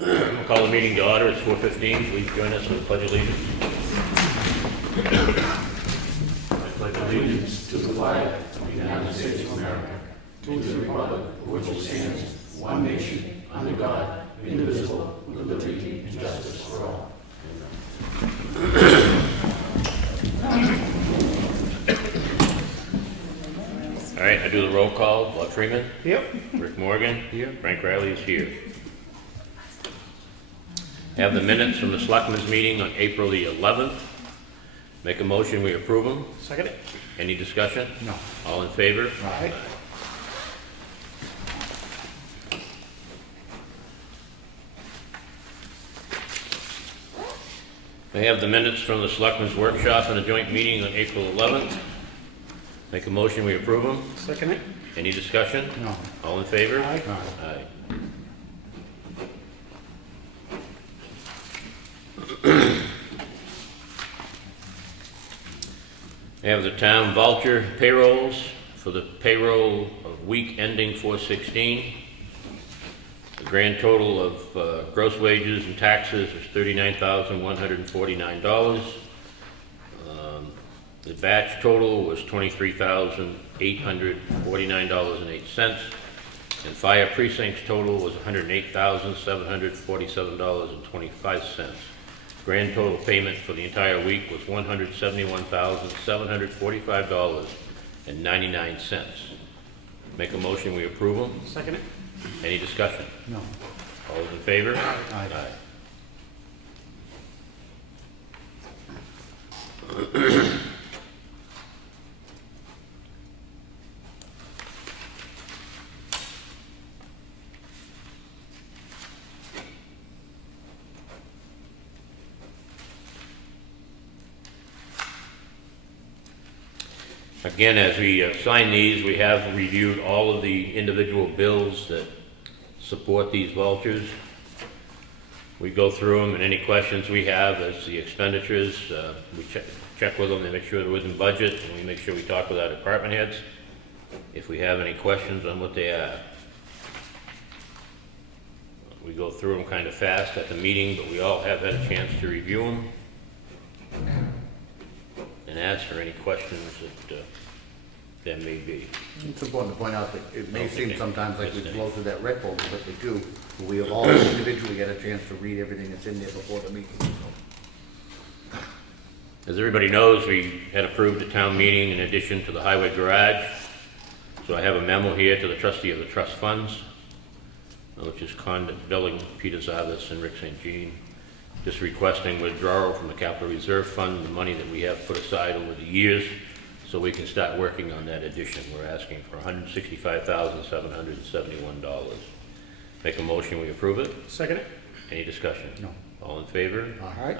We'll call the meeting to order. It's 4:15. Please join us for the Pledge of Allegiance. I pledge allegiance to the flag of the United States of America, to the republic for which it stands, one nation, under God, indivisible, with liberty and justice for all. All right, I do the roll call. Bob Freeman? Yep. Rick Morgan? Here. Frank Riley is here. Have the minutes from the Selectmen's meeting on April the 11th. Make a motion, we approve them. Second. Any discussion? No. All in favor? Aye. We have the minutes from the Selectmen's workshop and a joint meeting on April 11th. Make a motion, we approve them. Second it. Any discussion? No. All in favor? Aye. Aye. We have the town voucher payrolls for the payroll of week ending 4/16. The grand total of gross wages and taxes is $39,149. The batch total was $23,849.08. And fire precincts total was $108,747.25. Grand total payment for the entire week was $171,745.99. Make a motion, we approve them. Second it. Any discussion? No. All those in favor? Aye. Again, as we sign these, we have reviewed all of the individual bills that support these vouchers. We go through them, and any questions we have as the expenditures, we check with them to make sure they're within budget, and we make sure we talk with our department heads if we have any questions on what they are. We go through them kind of fast at the meeting, but we all have had a chance to review them and ask for any questions that there may be. It's important to point out that it may Okay. seem sometimes like we Yes, blow through that red folder, but we do. But we have all individually had a chance to read everything that's in there before the meeting. So. As everybody knows, we had approved a town meeting in addition to the highway garage. So I have a memo here to the trustee of the trust funds, which is Condit Billing, Peter Zavis, and Rick St. Jean, just requesting withdrawal from the capital reserve fund, the money that we have put aside over the years, so we can start working on that addition. We're asking for $165,771. Make a motion, we approve it. Second it. Any discussion? No. All in favor? Aye.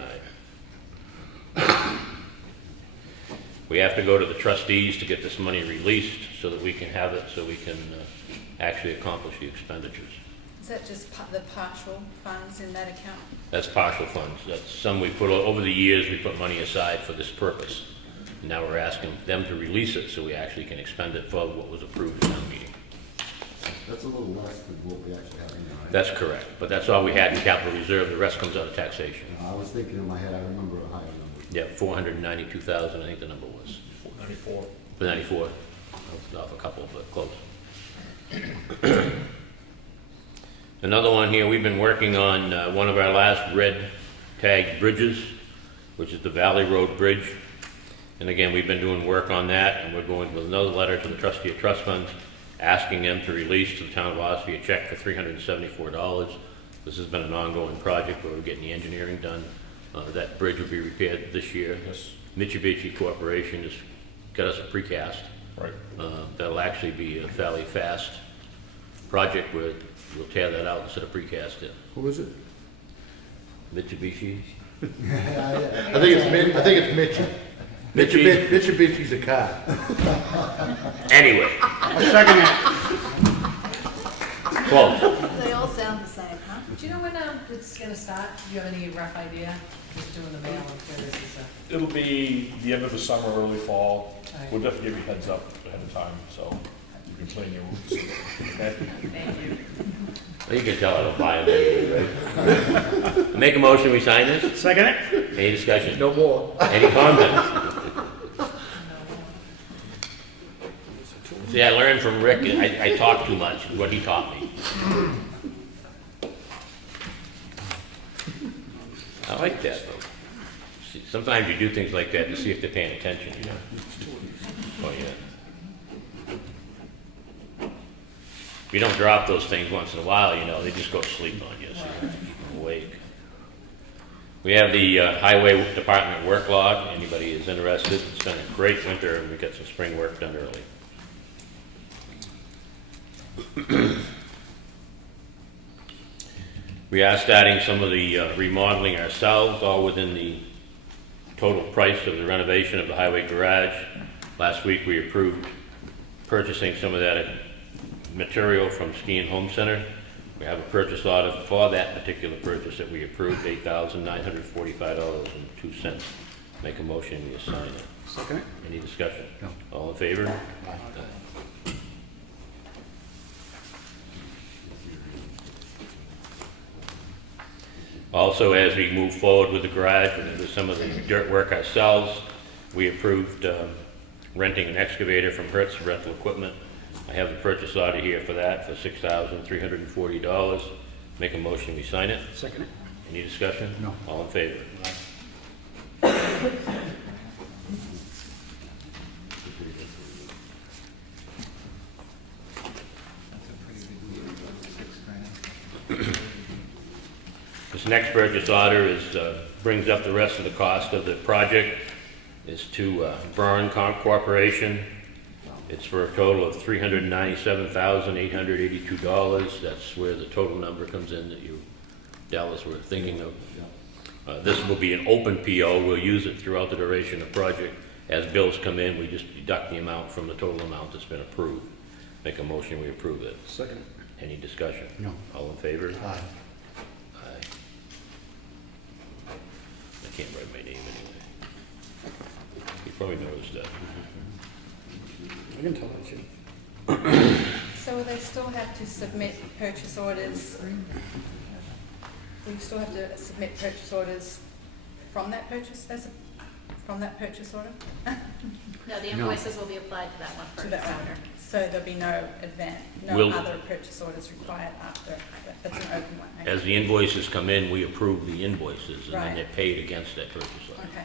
Aye. We have to go to the trustees to get this money released so that we can have it, so we can actually accomplish the expenditures. Is that just the partial funds in that account? That's partial funds. That's some we put, over the years, we put money aside for this purpose. Now we're asking them to release it so we actually can expend it for what was approved in town meeting. That's a little less than what we actually have in there, right? That's correct, but that's all we had in capital reserve. The rest comes out of taxation. I was thinking in my head, I remember a higher number. Yeah, 492,000, I think the number was. 494. 94. I was off a couple, but close. Another one here, we've been working on one of our last red tagged bridges, which is the Valley Road Bridge. And again, we've been doing work on that, and we're going with another letter to the trustee of trust funds, asking them to release to the town of Ossipee a check for $374. This has been an ongoing project where we're getting the engineering done. That bridge will be repaired this year. Yes. Mitsubishi Corporation has got us a precast. Right. That'll actually be a fairly fast project where we'll tear that out instead of precast it. Who is it? Mitsubishi. I think it's Mitch. Mitsubishi's a car. Anyway, I second it. close. They all sound the same, huh? Do you know when it's gonna start? Do you have any rough idea? Just doing the mail, I'm curious as to. It'll be the end of the summer, early fall. Alright. We'll definitely give you heads up ahead of time, so you can plan your routes. Okay? Thank you. Well, you can tell I don't buy them anyway, right? Make a motion, we sign this? Second it? Any discussion? No more. Any comments? See, I learned from Rick, I talk too much, is what he taught me. I like that, though. See, sometimes you do things like that to see if they're paying attention, you know? Oh, yeah. If you don't drop those things once in a while, you know, they just go to sleep on you, so you have to keep them awake. We have the Highway Department work log. Anybody is interested? It's been a great winter, and we got some spring work done early. We are starting some of the remodeling ourselves, all within the total price of the renovation of the highway garage. Last week we approved purchasing some of that material from Ski and Home Center. We have a purchase order for that particular purchase that we approved, $8,945.02. Make a motion, we assign it. Second it? Any discussion? No. All in favor? Also, as we move forward with the garage, we're going to do some of the dirt work ourselves. We approved renting an excavator from Hertz Rental Equipment. I have the purchase order here for that for $6,340. Make a motion, we sign it. Second it? Any discussion? No. All in favor? This next purchase order is, brings up the rest of the cost of the project. Is to Burn Corporation. It's for a total of $397,882. That's where the total number comes in that you, Dallas, were thinking of. This will be an open PO. We'll use it throughout the duration of the project. As bills come in, we just deduct the amount from the total amount that's been approved. Make a motion, we approve it. Second it? Any discussion? No. All in favor? Aye. Aye. I can't write my name anyway. You probably noticed that. I can tell that, shit. So will they still have to submit purchase orders? We still have to submit purchase orders from that purchase, from that purchase order No, the invoices will be applied to that one to first. the owner? So there'll be no Will- other purchase orders required after, that's an open one, right? As the invoices come in, we approve the invoices, and then Right. they're paid against that purchase order. Okay,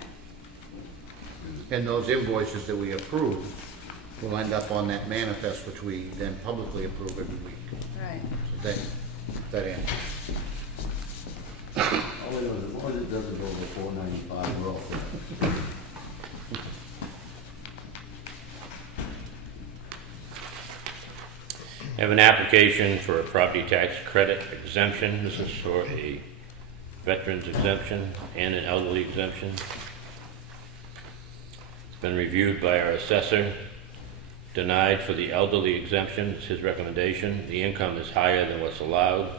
And those invoices that we approve will end up on that manifest, which we then publicly approve every week. right. That ends. All it does, as long as it doesn't go over 495, we're all set. I have an application for a property tax credit exemption. This is for a veteran's exemption and an elderly exemption. It's been reviewed by our assessor. Denied for the elderly exemption, it's his recommendation. The income is higher than what's allowed.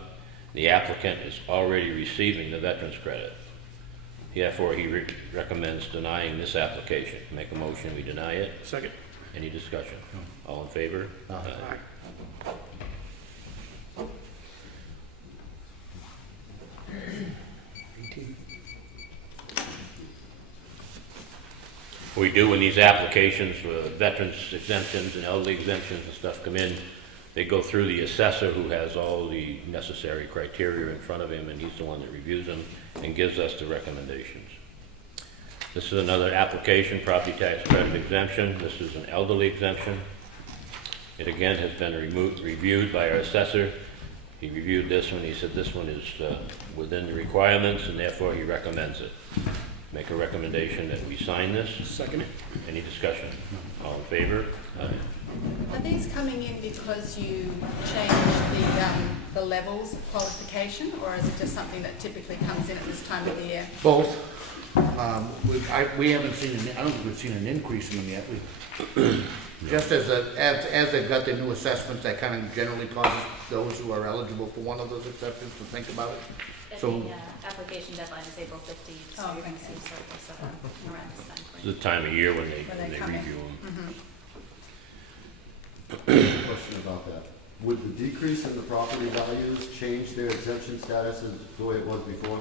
The applicant is already receiving the veteran's credit. Therefore, he recommends denying this application. Make a motion, we deny it. Second? Any discussion? All in favor? Aye. We do when these applications for veterans exemptions and elderly exemptions and stuff come in, they go through the assessor who has all the necessary criteria in front of him, and he's the one that reviews them and gives us the recommendations. This is another application, property tax credit exemption. This is an elderly exemption. It again has been reviewed by our assessor. He reviewed this one, he said this one is within the requirements, and therefore he recommends it. Make a recommendation that we sign this. Second it? Any discussion? All in favor? Aye. Are these coming in because you changed the levels of qualification, or is it just something that typically comes in at this time of the year? Both. We haven't seen, I don't think we've seen an increase in them yet. Just as they've got their new assessments, that kind of generally causes those who are eligible for one of those exceptions to think about it. So- The application deadline is April 15th, so Oh, you're going okay. to see circles around this time This frame. is the time of year when they When they come in. review them. Mhm. Question about that. Would the decrease in the property values change their exemption status as the way it was before?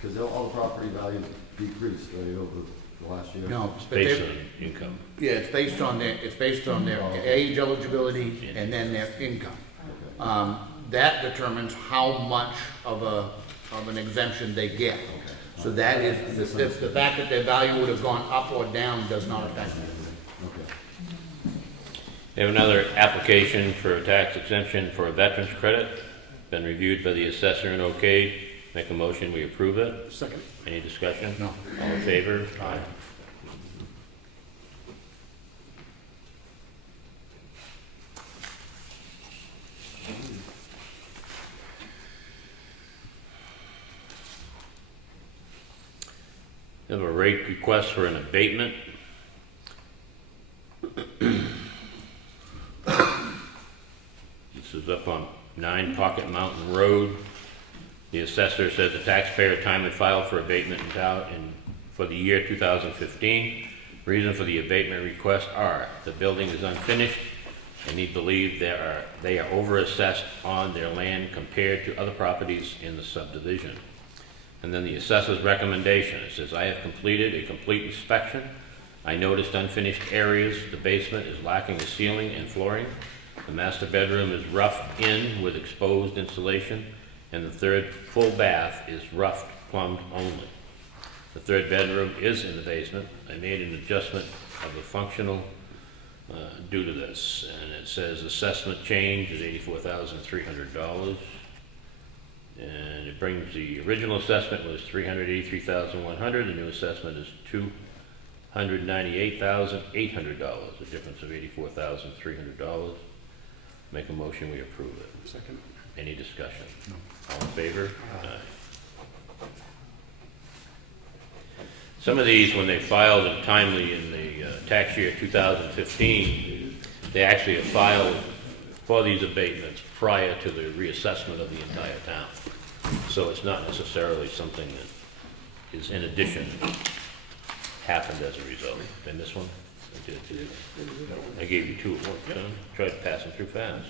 Because all the property values decreased, right, over the last year? No, but Based they- on income. yeah, it's based on their age, eligibility, and then their income. That determines how much of an exemption they get. So that is, the fact that their value would have gone up or down does not affect it. Okay. We have another application for a tax exemption for a veteran's credit. Been reviewed by the assessor and okayed. Make a motion, we approve it. Second. Any discussion? No. All in favor? Aye. We have a rate request for an abatement. This is up on 9 Pocket Mountain Road. The assessor said the taxpayer timely filed for abatement for the year 2015. Reason for the abatement request are the building is unfinished and he believed they are overassessed on their land compared to other properties in the subdivision. And then the assessor's recommendation, it says, I have completed a complete inspection. I noticed unfinished areas. The basement is lacking a ceiling and flooring. The master bedroom is roughed in with exposed insulation, and the third full bath is roughed plumbed only. The third bedroom is in the basement. I made an adjustment of the functional due to this, and it says assessment change is $84,300. And it brings the original assessment was $383,100. The new assessment is $298,800, a difference of $84,300. Make a motion, we approve it. Second. Any discussion? No. All in favor? Aye. Some of these, when they filed them timely in the tax year 2015, they actually have filed for these abatements prior to the reassessment of the entire town. So it's not necessarily something that is in addition, happened as a result. Did I miss one? I did. I gave you 2 at once, huh? Tried to pass them through fast.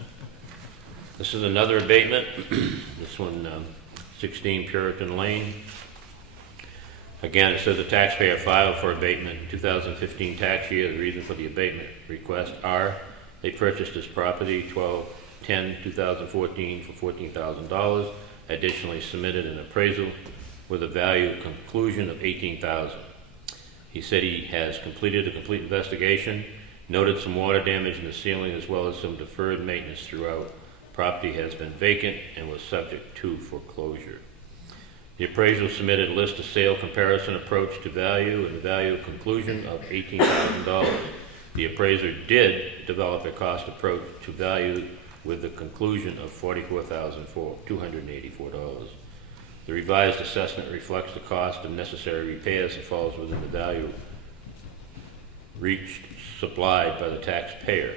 This is another abatement. This one, 16 Puritan Lane. Again, it says the taxpayer filed for abatement in 2015 tax year. The reason for the abatement request are they purchased this property 12/10/2014 for $14,000. Additionally submitted an appraisal with a value conclusion of $18,000. He said he has completed a complete investigation, noted some water damage in the ceiling as well as some deferred maintenance throughout. Property has been vacant and was subject to foreclosure. The appraisal submitted a list of sale comparison approach to value and the value conclusion of $18,000. The appraiser did develop a cost approach to value with the conclusion of $44,284. The revised assessment reflects the cost of necessary repairs and falls within the value reached supplied by the taxpayer.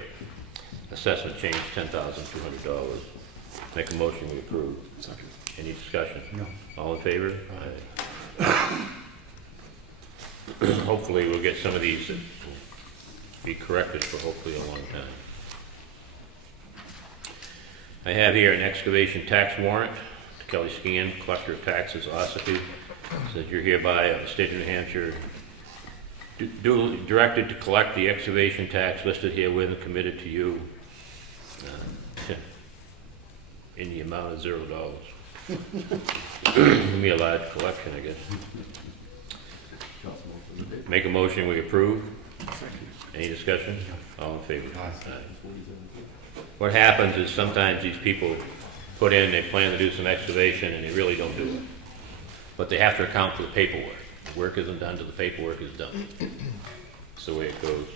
Assessment change $10,200. Make a motion, we approve. Second. Any discussion? No. All in favor? Aye. Hopefully we'll get some of these that will be corrected for hopefully a long time. I have here an excavation tax warrant. Kelly Scan, Collector of Taxes, Ossipee. Says you're hereby of the state of New Hampshire duly directed to collect the excavation tax listed herewith and committed to you in the amount of $0. Give me a large collection, I guess. Make a motion, we approve. Any discussion? All in favor? Aye. What happens is sometimes these people put in, they plan to do some excavation and they really don't do it. But they have to account for the paperwork. The work isn't done till the paperwork is done. That's the way it goes.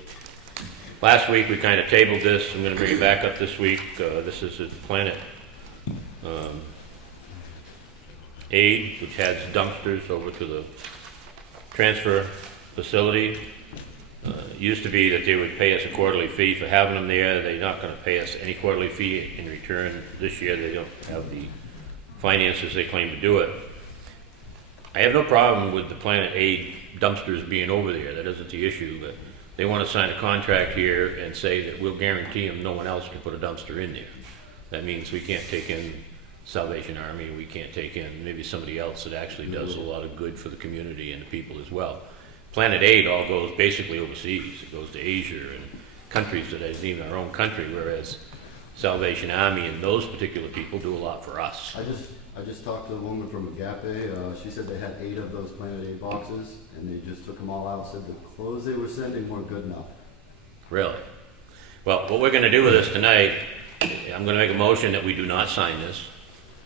Last week we kind of tabled this. I'm going to bring it back up this week. This is at Planet Aid, which has dumpsters over to the transfer facility. Used to be that they would pay us a quarterly fee for having them there. They're not going to pay us any quarterly fee in return. This year they don't have the finances they claim to do it. I have no problem with the Planet Aid dumpsters being over there. That isn't the issue, but they want to sign a contract here and say that we'll guarantee them no one else can put a dumpster in there. That means we can't take in Salvation Army, we can't take in maybe somebody else that actually does a lot of good for the community and the people as well. Planet Aid all goes basically overseas. It goes to Asia and countries that isn't even our own country, whereas Salvation Army and those particular people do a lot for us. I just talked to a woman from Agape. She said they had 8 of those Planet Aid boxes, and they just took them all out. Said the clothes they were sending weren't good enough. Really? Well, what we're gonna do with this tonight, I'm gonna make a motion that we do not sign this.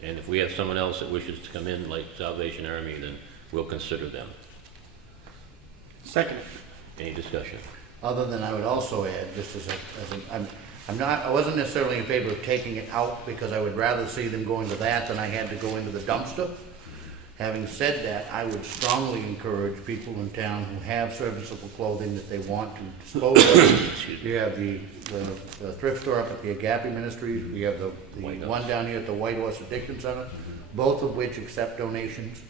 And if we have someone else that wishes to come in, like Salvation Army, then we'll consider them. Second. Any discussion? Other than I would also add, just I wasn't necessarily in favor of taking it out because I would rather see them go into that than I had to go into the dumpster. Having said that, I would strongly encourage people in town who have serviceable clothing that they want to dispose of. You have the thrift store up at the Agape Ministries, we have the White one Horse. down here at the White Horse Addiction Center, both of which accept donations.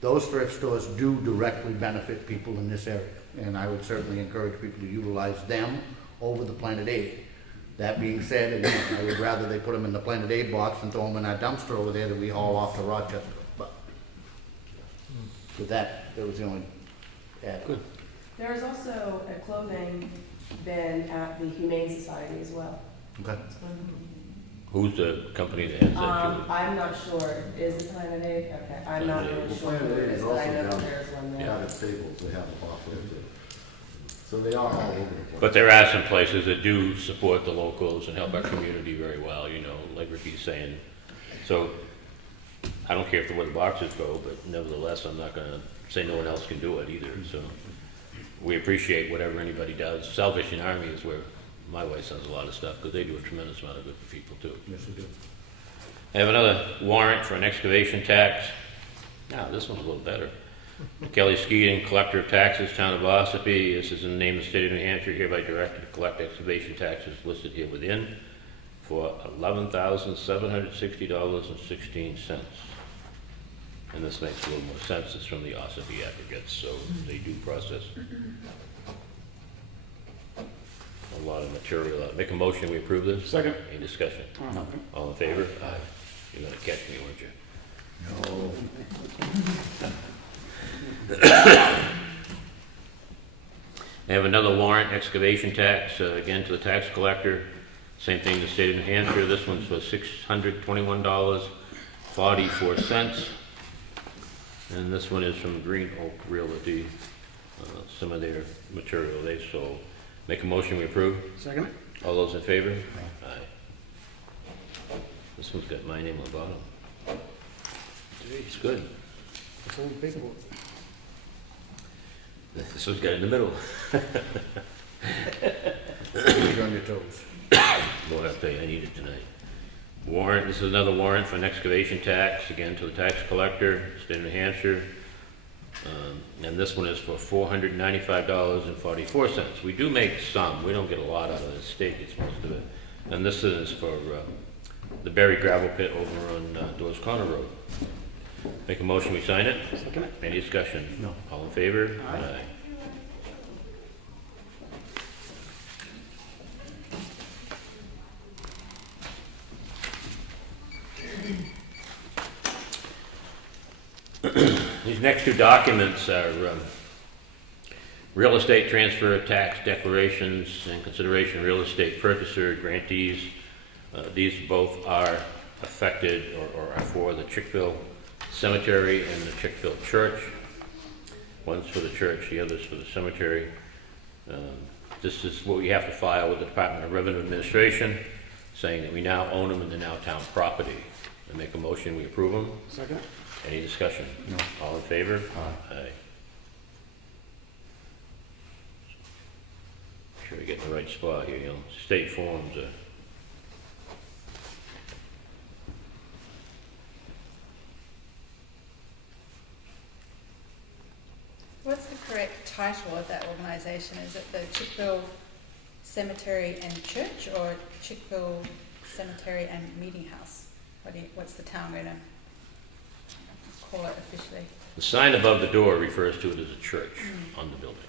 Those thrift stores do directly benefit people in this area, and I would certainly encourage people to utilize them over the Planet Aid. That being said, again, I would rather they put them in the Planet Aid box and throw them in our dumpster over there that we haul off to Rochester. But with that was the only add. Good. There is also a clothing bin at the Humane Society as well. Okay. Who's the company that has that? Julie? I'm not sure. Is it Planet Aid? Okay, I'm not really Well, sure Planet who it Aid is, is but I also know that down there's one there. down at Staples. They have a box there too. So they are all over the place. But there are some places that do support the locals and help our community very well, you know, like Ricky's saying. So, I don't care where the boxes go, but nevertheless, I'm not gonna say no one else can do it either, so. We appreciate whatever anybody does. Salvation Army is where my wife sends a lot of stuff, because they do a tremendous amount of good for people too. Yes, we do. I have another warrant for an excavation tax. Now, this one's a little better. Kelly Skeeting, Collector of Taxes, Town of Ossipee. This is in the name of the State of New Hampshire, hereby directed to collect excavation taxes listed here within for $11,760.16. And this makes a little more sense. It's from the Ossipee aggregates, so they do process a lot of material. Make a motion, we approve this? Second. Any discussion? Nothing. All in favor? Aye. You're gonna catch me, weren't you? I have another warrant, excavation tax, again to the tax collector. Same thing, the state of New Hampshire. This one's for $621.44. And this one is from Green Oak Realty, some of their material they sold. Make a motion, we approve. Second. All those in favor? Aye. This one's got my name on the bottom. It's good. It's all paperwork. This one's got it in the middle. You're on your toes. Boy, I'll tell you, I need it tonight. Warrant, this is another warrant for an excavation tax, again to the tax collector, state of New Hampshire. And this one is for $495.44. We do make some, we don't get a lot out of it, the state gets most of it. And this is for the buried gravel pit over on Doors Corner Road. Make a motion, we sign it? Second. Any discussion? No. All in favor? Aye. These next two documents are real estate transfer tax declarations and consideration real estate purchaser grantees. These both are affected or are for the Chickville Cemetery and the Chickville Church. One's for the church, the other's for the cemetery. This is what we have to file with the Department of Revenue Administration, saying that we now own them and they're now town property. I make a motion, we approve them. Second. Any discussion? No. All in favor? Aye. Sure we get in the right spot here, you know, state forms are. What's the correct title of that organisation? Is it the Chickville Cemetery and Church or Chickville Cemetery and Meeting House? What's the town going to call it officially? The sign above the door refers to it as a church on the building.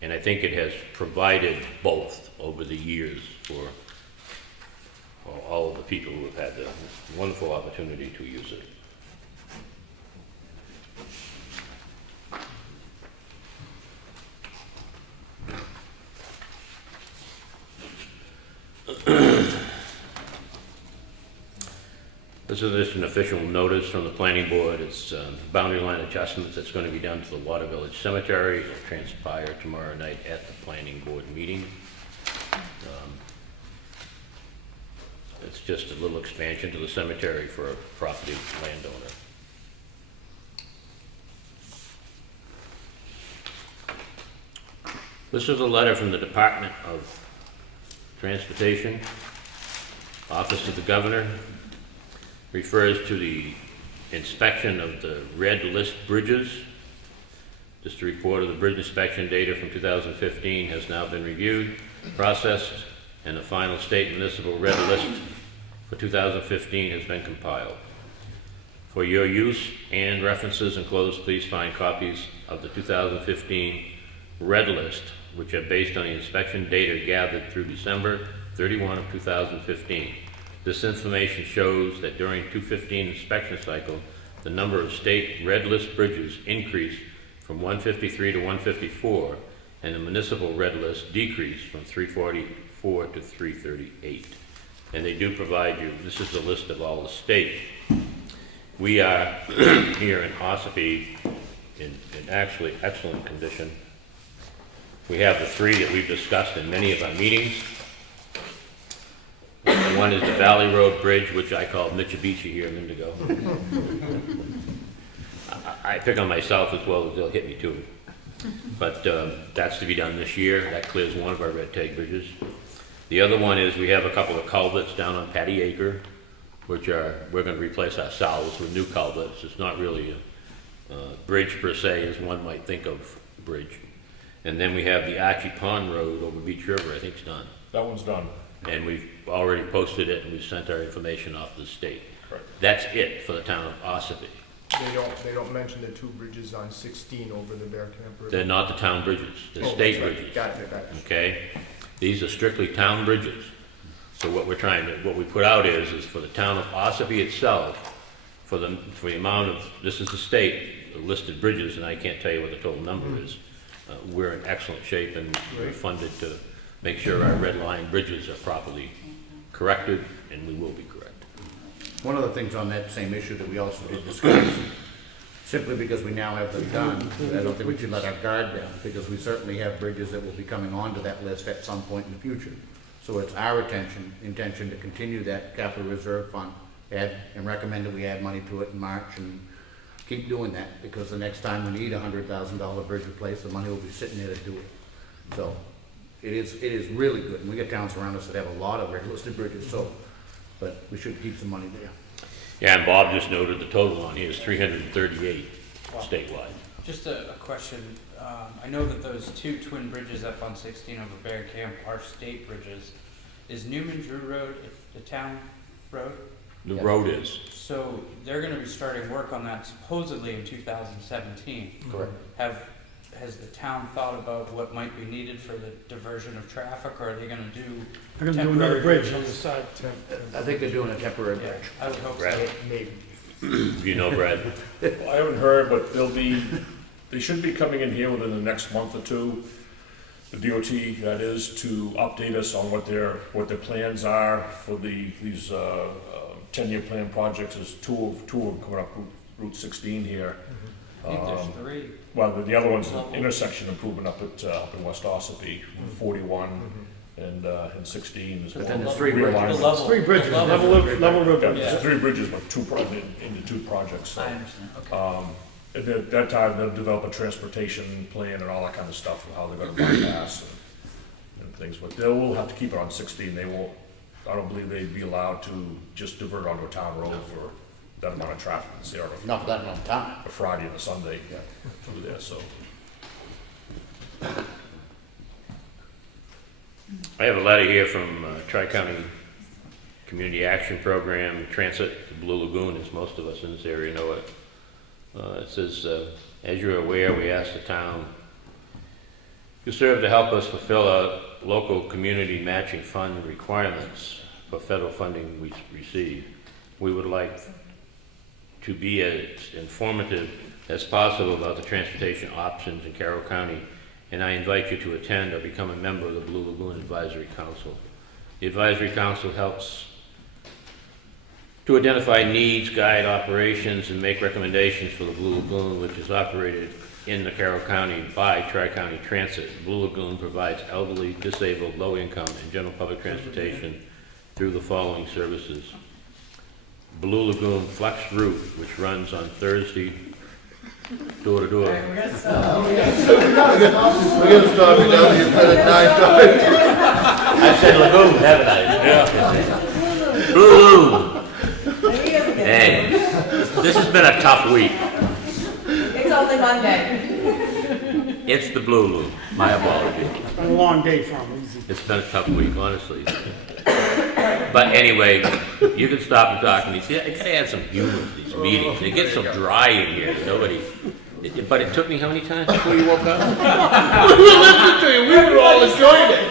And I think it has provided both over the years for all of the people who have had the wonderful opportunity to use it. This is just an official notice from the planning board. It's boundary line adjustments that's going to be done to the Water Village Cemetery. It'll transpire tomorrow night at the planning board meeting. It's just a little expansion to the cemetery for a property landowner. This is a letter from the Department of Transportation, Office of the Governor. Refers to the inspection of the red list bridges. Just a report of the bridge inspection data from 2015 has now been reviewed, processed, and the final state municipal red list for 2015 has been compiled. For your use and references enclosed, please find copies of the 2015 red list, which are based on the inspection data gathered through December 31 of 2015. This information shows that during 2015 inspection cycle, the number of state red list bridges increased from 153 to 154, and the municipal red list decreased from 344 to 338. And they do provide you, this is the list of all the state. We are here in Ossipee in actually excellent condition. We have the three that we've discussed in many of our meetings. One is the Valley Road Bridge, which I call Mitsubishi here in Indigo. I pick on myself as well as they'll hit me too. But that's to be done this year. That clears one of our red tag bridges. The other one is we have a couple of culverts down on Patty Acre, which we're going to replace ourselves with new culverts. It's not really a bridge per se, as one might think of bridge. And then we have the Archie Pond Road over Beach River. I think it's done. That one's done. And we've already posted it and we've sent our information off to the state. Correct. That's it for the town of Ossipee. They don't mention the two bridges on 16 over the Bear Camp River. They're not the town bridges, they're Oh, state that's right. bridges. Got it, got it. Okay? These are strictly town bridges. So what we put out is for the town of Ossipee itself, for the amount of, this is the state listed bridges, and I can't tell you what the total number is. We're in excellent shape and we're funded to make sure our red line bridges are properly corrected, and we will be correct. One of the things on that same issue that we also did discuss, simply because we now have them done, I don't think we should let our guard down, because we certainly have bridges that will be coming onto that list at some point in the future. So it's our intention to continue that capital reserve fund, and recommend that we add money to it in March, and keep doing that, because the next time we need a $100,000 bridge replaced, the money will be sitting there to do it. So it is really good, and we got towns around us that have a lot of red listed bridges, so, but we should keep some money there. Yeah, and Bob just noted the total on here is 338 statewide. Just a question. I know that those two twin bridges up on 16 over Bear Camp are state bridges. Is Newman Drew Road the town road? The road is. So they're gonna be starting work on that supposedly in 2017. Correct. Has the town thought about what might be needed for the diversion of traffic, or are they gonna do They're gonna do another temporary bridge on the bridges? side. I think they're doing a temporary Yeah, bridge. I would hope so. Brad, Maybe. you know, Brad? Well, I haven't heard, but they should be coming in here within the next month or two. The DOT, that is, to update us on what their plans are for these 10-year plan projects. There's two of them coming up Route 16 here. I think there's three. Well, the other one's an intersection improvement up in West Ossipee, 41 and 16 as well. But then there's three bridges. Realignment. Level- Three bridges, level- level road Yeah, bridges. there's three bridges, but into two projects. So. I understand, okay. At that time, they'll develop a transportation plan and all that kind of stuff, for how they're gonna bypass and things, but they will have to keep it on 16. They won't, I don't believe they'd be allowed to just divert onto a town road for that amount of traffic that's there. Not for that long time. A Friday and a Sunday through there, so. I have a letter here from Tri-County Community Action Program, Transit, the Blue Lagoon, as most of us in this area know it. It says, as you're aware, we asked the town You serve to help us fulfill our local community matching fund requirements for federal funding we receive. We would like to be as informative as possible about the transportation options in Carroll County, and I invite you to attend or become a member of the Blue Lagoon Advisory Council. The Advisory Council helps to identify needs, guide operations, and make recommendations for the Blue Lagoon, which is operated in the Carroll County by Tri-County Transit. Blue Lagoon provides elderly, disabled, low-income, and general public transportation through the following services. Blue Lagoon Flex Route, which runs on Thursday, door to door. We're gonna stop. We're gonna start it down here at 9:30. I said lagoon, haven't I? Yeah. Blue Lagoon. He doesn't get Hey, this has been a tough week. it. It's only Monday. It's the Blue Lagoon. My apologies. It's been a long day for him. It's been a tough week, honestly. But anyway, you can stop and talk to me. See, I gotta add some humor to these meetings. It gets so dry in here. But it took me how many times before you woke up? Listen to you, we were all enjoying it.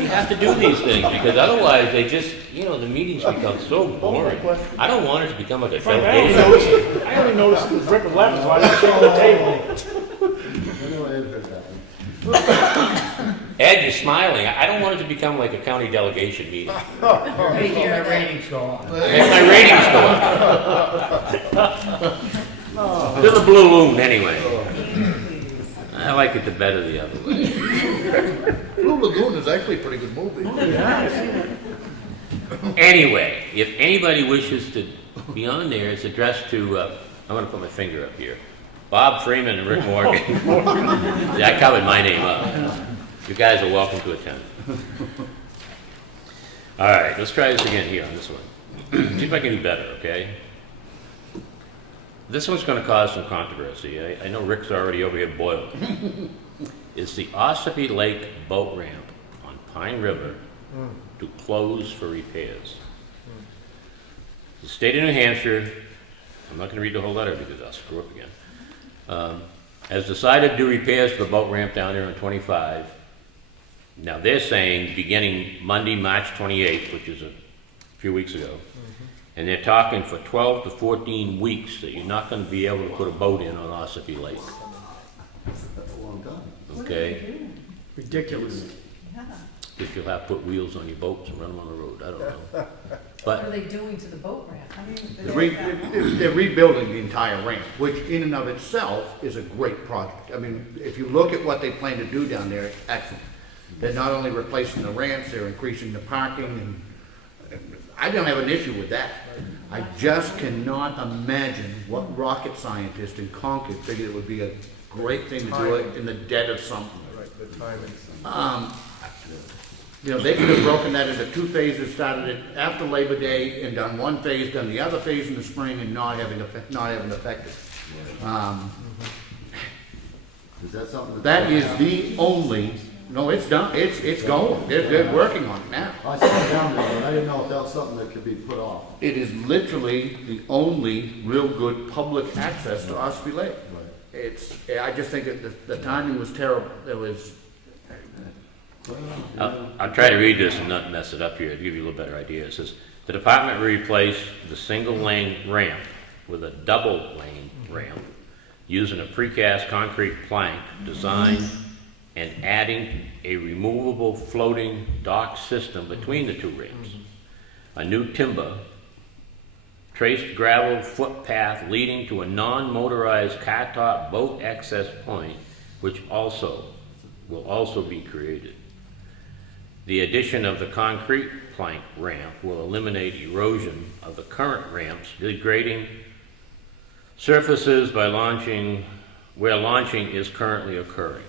You have to do these things because otherwise they just, the meetings become so boring. I don't want it to become like a Frank, delegation. I only noticed it was Rick left, so I didn't change the table. I know I had heard that one. Ed, you're smiling. I don't want it to become like a county delegation meeting. Making my ratings go up. Make my ratings go up. To the Blue Lagoon, anyway. I like it the better the other way. Blue Lagoon is actually a pretty good movie. Anyway, if anybody wishes to be on there, it's addressed to, I'm going to put my finger up here, Bob Freeman and Rick Morgan. Yeah, I covered my name up. You guys are welcome to attend. All right, let's try this again here on this one. See if I can do better, okay? This one's going to cause some controversy. I know Rick's already over here boiling. It's the Ossipee Lake boat ramp on Pine River to close for repairs. The state of New Hampshire, I'm not going to read the whole letter because I'll screw up again, has decided to do repairs to the boat ramp down there on 25. Now they're saying beginning Monday, March 28th, which is a few weeks ago, and they're talking for 12 to 14 weeks that you're not going to be able to put a boat in on Ossipee Lake. That's a long time. Okay? Ridiculous. If you'll have to put wheels on your boats and run them on the road, I don't know. What are But they doing to the boat ramp? I mean, They're rebuilding the entire ramp, which in and of itself is a great project. I mean, if you look at what they plan to do down there, it's excellent. They're not only replacing the ramps, they're increasing the parking, and I don't have an issue with that. I just cannot imagine what rocket scientist in Concord figured it would be a great thing to do it in the dead of something. Right, the timing. They could have broken that into two phases, started it after Labor Day and done one phase, done the other phase in the spring and not having affected. Is that something? That is the only, no, it's done, it's going, they're working on it now. I saw it down there, but I didn't know if that was something that could be put off. It is literally the only real good public access to Ossipee Lake. Right. I just think that the timing was terrible. It was, I'll try to read this and not mess it up here to give you a little better idea. It says, the department will replace the single lane ramp with a double lane ramp using a precast concrete plank design and adding a removable floating dock system between the two ramps. A new timber, traced gravel footpath leading to a non-motorized car-top boat access point, which will also be created. The addition of the concrete plank ramp will eliminate erosion of the current ramps, degrading surfaces where launching is currently occurring,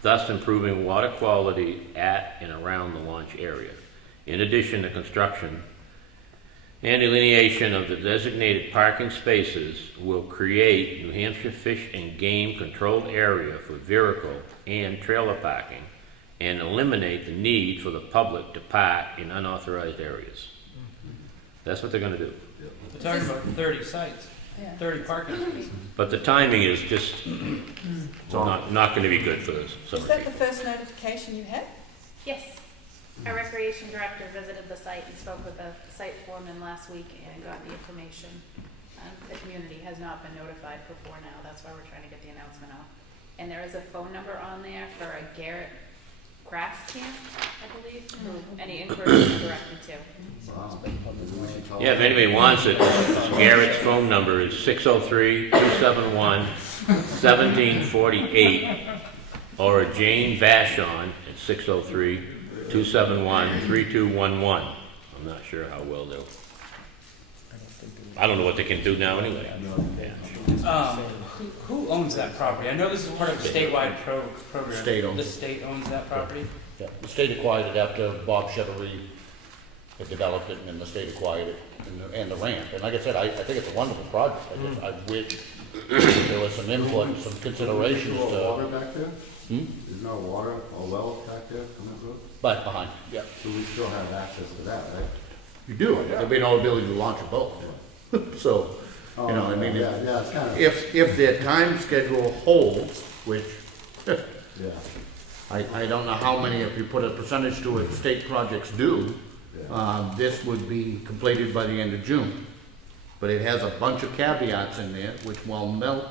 thus improving water quality at and around the launch area. In addition, the construction and delineation of the designated parking spaces will create New Hampshire Fish and Game controlled area for vehicle and trailer parking and eliminate the need for the public to park in unauthorized areas. That's what they're going to do. They're talking about 30 sites. Yeah. 30 parking spaces. But the timing is just not gonna be good for the Is summer that the people. first notification you had? Yes. Our recreation director visited the site and spoke with the site foreman last week and got the information. The community has not been notified before now, that's why we're trying to get the announcement out. And there is a phone number on there for a Garrett grass camp, I believe, any inquiries are directed to. Wow. Maybe we should call Yeah, if anybody wants it, Garrett's phone number is 603-271-1748, or Jane Vashon at 603-271-3211. I'm not sure how well they'll, I don't know what they can do now anyway. Yeah. Who owns that property? I know this is part of a statewide program. State owns The it. state owns that property? Yeah, the state acquired it after Bob Chevery had developed it, and then the state acquired it, and the ramp. And like I said, I think it's a wonderful project. I wish there was some input and some considerations Is there water to, back there? Isn't there water, a well back there on that road? but behind, yeah. So we still have access to that, right? You do, there'd be no ability to launch a boat. So, you know, I mean, Yeah, it's kind of, if their time schedule holds, which yeah. I don't know how many, if you put a percentage to it, state projects do, this would be completed by the end of June. But it has a bunch of caveats in there, which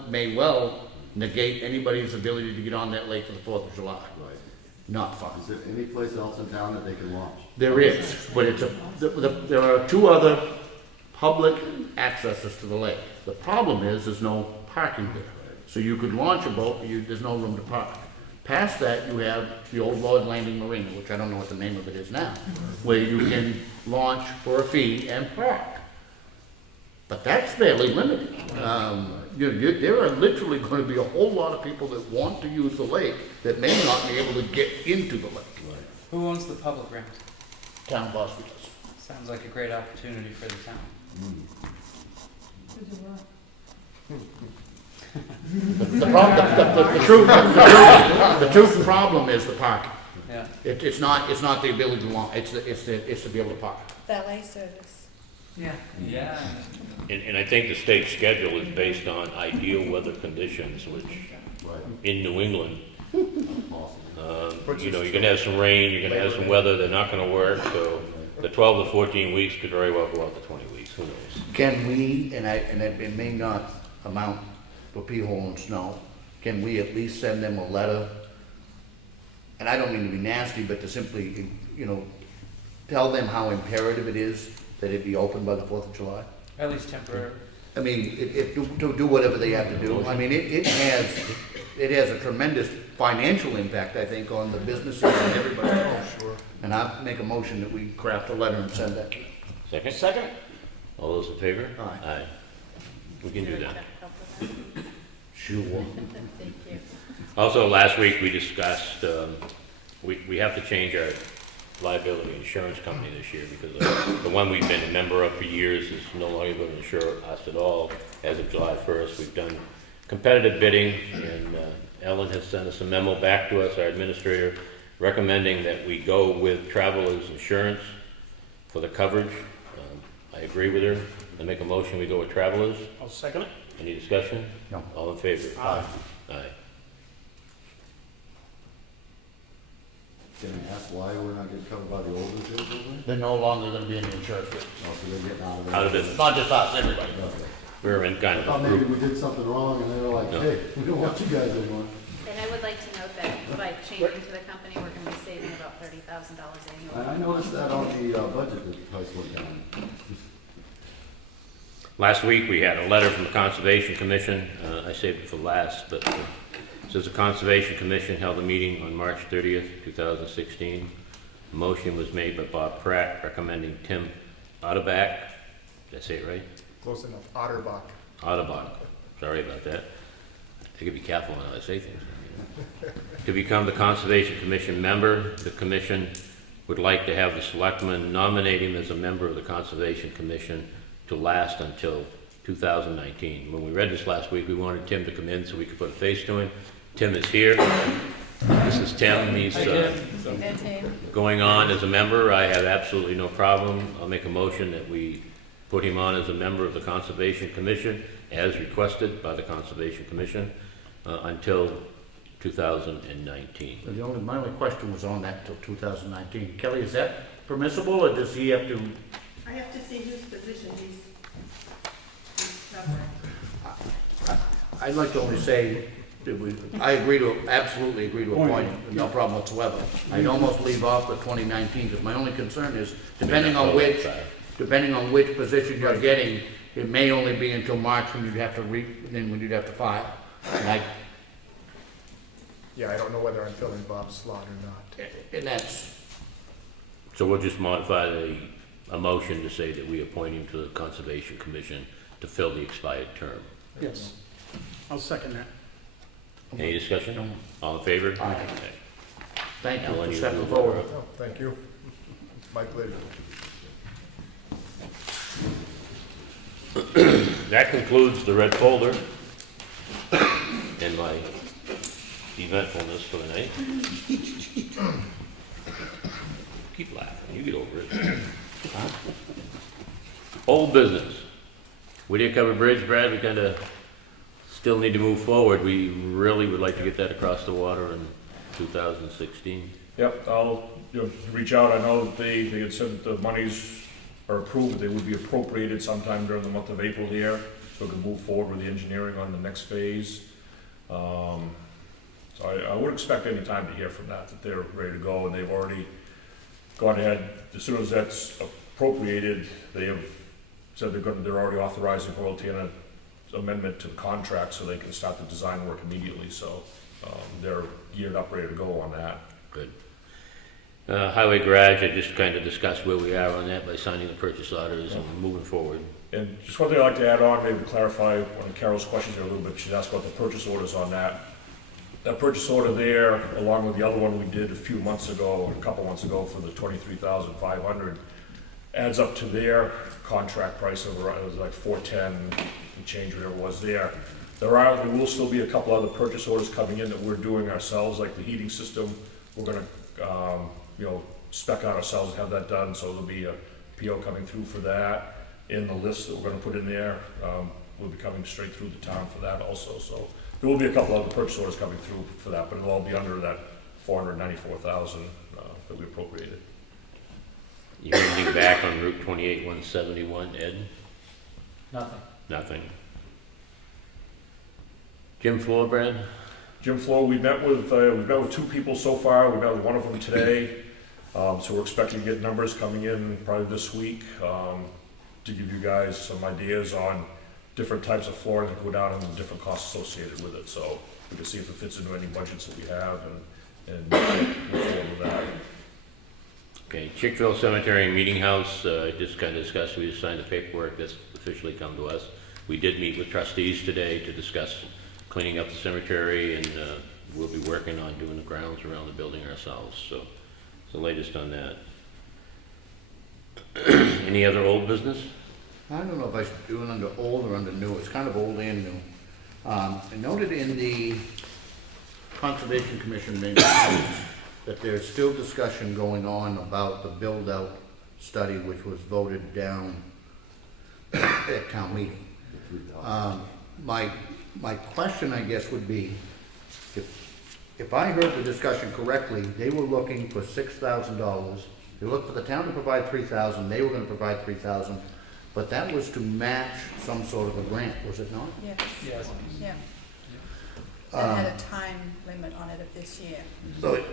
may well negate anybody's ability to get on that lake for the 4th of July. Right. Not fun. Is there any place else in town that they can launch? There is, but there are 2 other public accesses to the lake. The problem is, there's no parking there. So you could launch a boat, but there's no room to park. Past that, you have the old Lord Landing Marina, which I don't know what the name of it is now, where you can launch for a fee and park. But that's fairly limited. There are literally going to be a whole lot of people that want to use the lake that may not be able to get into the lake. Who owns the public ramp? Town boss does. Sounds like a great opportunity for the town. The true problem is the parking. Yeah. It's not the ability to launch, it's to be able to park. Valet service. Yeah. Yeah. And I think the state schedule is based on ideal weather conditions, which Right. in New England, Awesome. you're gonna have some rain, you're gonna have some weather, they're not gonna work, so the 12 to 14 weeks could very well go out to 20 weeks, who knows? Can we, and it may not amount to a pea hole in snow, can we at least send them a letter? And I don't mean to be nasty, but to simply, tell them how imperative it is that it be open by the 4th of July? At least temporary. I mean, to do whatever they have to do. I mean, it has a tremendous financial impact, I think, on the businesses and everybody else. Sure. And I make a motion that we craft a letter and send that. Second? Second? All those in favor? Aye. We can do that. Sure. Thank you. Also, last week we discussed, we have to change our liability insurance company this year because the one we've been a member of for years is no longer going to insure us at all. As of July 1st, we've done competitive bidding, and Ellen has sent us a memo back to us, our administrator, recommending that we go with Travelers Insurance for the coverage. I agree with her. I make a motion, we go with Travelers. I'll second it. Any discussion? No. All in favor? Aye. Aye. Can I ask why we're not getting covered by the old insurance company? They're no longer gonna be in the insurance business. Oh, so they're getting out of there. Out of It's business. not just us, everybody. Okay. We're in kind I of thought a maybe group. we did something wrong and they were like, No. hey, we don't want you guys anymore. And I would like to note that by changing to the company, we're gonna be saving about $30,000 annually. I noticed that on the budget, that the price went down. Last week, we had a letter from the Conservation Commission. I saved it for last, but it says the Conservation Commission held a meeting on March 30th, 2016. A motion was made by Bob Pratt recommending Tim Otterbach. Did I say it right? Close enough. Otterbach. Otterbach. Sorry about that. I could be careful when I say things. To become the Conservation Commission member, the commission would like to have the selectmen nominate him as a member of the Conservation Commission to last until 2019. When we read this last week, we wanted Tim to come in so we could put a face to him. Tim is here. This is Tim. He's Their team. going on as a member. I have absolutely no problem. I'll make a motion that we put him on as a member of the Conservation Commission as requested by the Conservation Commission until 2019. My only question was on that till 2019. Kelly, is that permissible, or does he have to? I have to see whose position he's covering. I'd like to only say, absolutely agree to appoint him, no problem whatsoever. I'd almost leave off the 2019, because my only concern is, depending on which position you're getting, it may only be until March when you'd have to when you'd have to file. And Yeah, I don't know whether I'm filling Bob's slot or not. and that's, So we'll just modify a motion to say that we appoint him to the Conservation Commission to fill the expired term. Yes. I'll second that. Any discussion? All in favor? Aye. Okay. thank you Ellen, for you stepping move forward. over. Oh, thank you. My pleasure. That concludes the red folder and my eventfulness for the night. Keep laughing, you get over it. Old business. Whittier Cover Bridge, Brad, we kinda still need to move forward. We really would like to get that across the water in 2016. Yep, I'll, reach out. I know that they had said that the monies are approved, they would be appropriated sometime during the month of April here, so we can move forward with the engineering on the next phase. So I would expect any time to hear from that they're ready to go, and they've already gone ahead. As soon as that's appropriated, they have said they're already authorizing royalty and an amendment to the contract so they can start the design work immediately, so they're geared up, ready to go on that. Good. Highway garage, I just kind of discussed where we are on that by signing the purchase orders and moving forward. And just one thing I'd like to add on, maybe clarify one of Carol's questions there a little bit. She's asked about the purchase orders on that. That purchase order there, along with the other one we did a few months ago, a couple months ago for the $23,500, adds up to their contract price of around, it was like $410 and change, whatever it was there. There will still be a couple other purchase orders coming in that we're doing ourselves, like the heating system. We're gonna, spec out ourselves and have that done, so there'll be a PO coming through for that. In the list that we're gonna put in there, will be coming straight through the town for that also, so there will be a couple other purchase orders coming through for that, but it'll all be under that $494,000 that we appropriated. You hear anything back on Route 28, 171, Ed? Nothing. Nothing. Jim Floor, Brad? Jim Flo, we've met with two people so far. We met with one of them today. So we're expecting to get numbers coming in probably this week to give you guys some ideas on different types of flooring that go down and the different costs associated with it. So we can see if it fits into any budgets that we have and move forward with that. Okay, Chickville Cemetery and Meeting House, just kind of discussed, we just signed the paperwork that's officially come to us. We did meet with trustees today to discuss cleaning up the cemetery, and we'll be working on doing the grounds around the building ourselves, so it's the latest on that. Any other old business? I don't know if I should do it under old or under new. It's kind of old and new. I noted in the Conservation Commission minutes that there's still discussion going on about the build-out study, which was voted down at town meeting. My question, I guess, would be, if I heard the discussion correctly, they were looking for $6,000. They looked for the town to provide $3,000. They were going to provide $3,000, but that was to match some sort of a grant, was it not? Yes. Yes. Yeah. And had a time limit on it of this year. So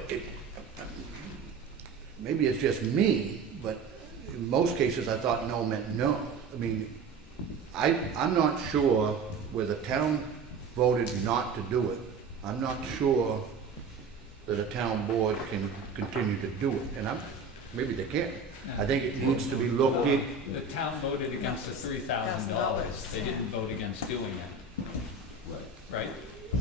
maybe it's just me, but in most cases I thought no meant no. I mean, I'm not sure where the town voted not to do it. I'm not sure that a town board can continue to do it, and maybe they can. I think it needs to be looked at. The town voted against the $3,000. They didn't vote against doing it. Right?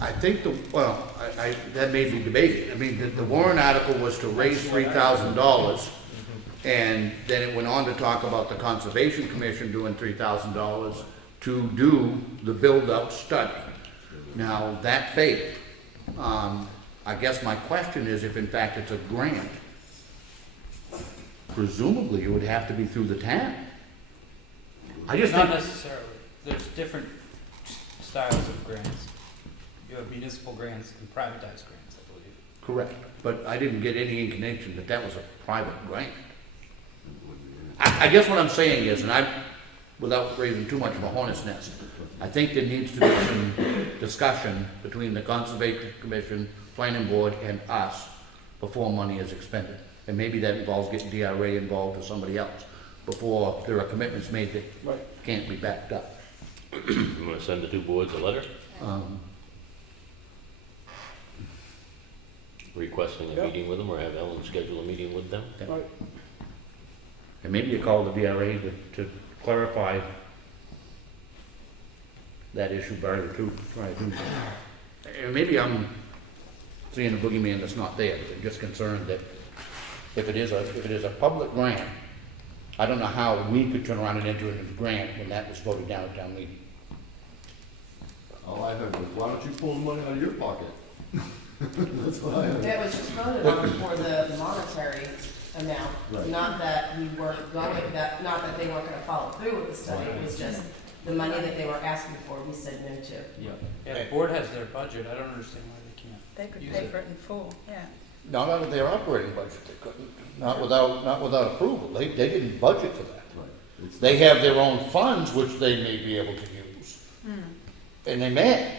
I think that may be debated. I mean, the warrant article was to raise $3,000, and then it went on to talk about the Conservation Commission doing $3,000 to do the build-out study. Now, that failed. I guess my question is, if in fact it's a grant, presumably it would have to be through the town. I just Not think, necessarily. There's different styles of grants. You have municipal grants and privatized grants, I believe. correct, but I didn't get any inclination that that was a private grant. I guess what I'm saying is, and I, without raising too much of a hornet's nest, I think there needs to be some discussion between the Conservation Commission, Planning Board, and us before money is expended. And maybe that involves getting DRA involved or somebody else before there are commitments made that can't be backed up. You wanna send the two boards a letter requesting a Yeah. meeting with them, or have Ellen schedule a meeting with them? Right. And maybe you call the DRA to clarify that issue better too. Try to. And maybe I'm seeing a boogeyman that's not there, but I'm just concerned that if it is a public grant, I don't know how we could turn around and enter into the grant when that was voted down at town meeting. All I heard was, why don't you pull the money out of your pocket? That's what I heard. That was just voted on for the monetary amount, Right. not that we weren't going, not that they weren't gonna follow through with the study, it was just the money that they were asking for, we said no to. Yeah, the board has their budget. I don't understand why they can't. They could Use pay it. for it in full, yeah. Not out of their operating budget, they couldn't, not without approval, they didn't budget for that. Right. It's- They have their own funds which they may be able to use, and they may.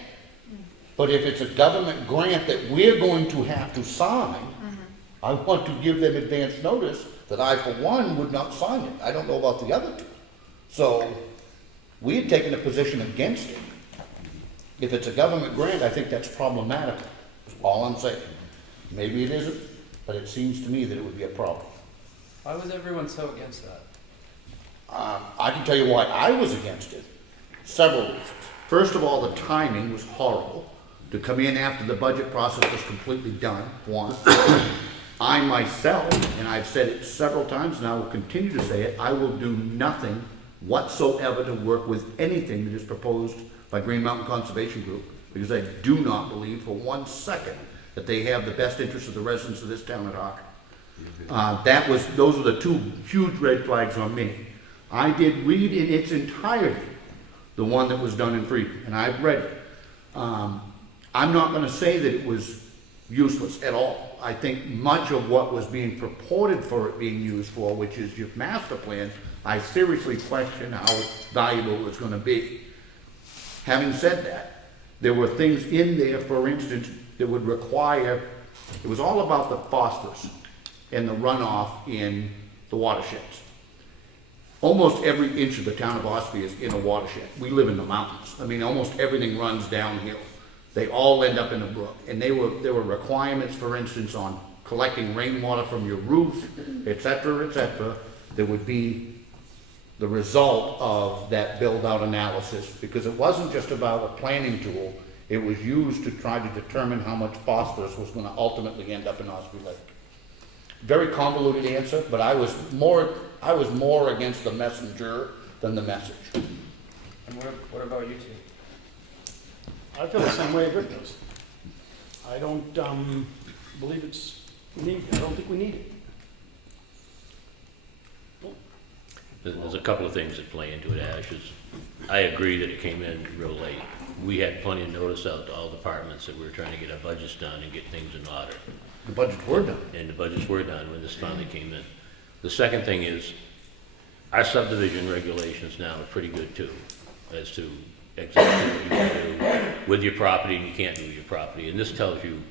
But if it's a government grant that we're going to have to sign, I want to give them advance notice that I, for one, would not sign it. I don't know about the other two. So, we had taken a position against it. If it's a government grant, I think that's problematical, is all I'm saying. Maybe it isn't, but it seems to me that it would be a problem. Why was everyone so against that? I can tell you why I was against it. Several reasons. First of all, the timing was horrible. To come in after the budget process was completely done, one. I myself, and I've said it several times and I will continue to say it, I will do nothing whatsoever to work with anything that is proposed by Green Mountain Conservation Group, because I do not believe for 1 second that they have the best interests of the residents of this town at heart. Those were the two huge red flags on me. I did read in its entirety the one that was done in Freeman, and I've read it. I'm not gonna say that it was useless at all. I think much of what was being purported for it being used for, which is your master plan, I seriously question how valuable it was gonna be. Having said that, there were things in there, for instance, that would require, it was all about the phosphorus and the runoff in the watersheds. Almost every inch of the town of Ossipee is in a watershed. We live in the mountains. I mean, almost everything runs downhill. They all end up in a brook. And there were requirements, for instance, on collecting rainwater from your roof, et cetera, that would be the result of that build-out analysis. Because it wasn't just about a planning tool, it was used to try to determine how much phosphorus was gonna ultimately end up in Ossipee Lake. Very convoluted answer, but I was more against the messenger than the message. And what about you two? I feel the same way Rick does. I don't believe it's needed. I don't think we need it. There's a couple of things that play into it, Ash. I agree that it came in real late. We had plenty of notice out to all departments that we were trying to get our budgets done and get things in order. The budgets were done. And the budgets were done when this finally came in. The second thing is, our subdivision regulations now are pretty good too, as to exactly what you can do with your property and you can't do with your property. And this tells you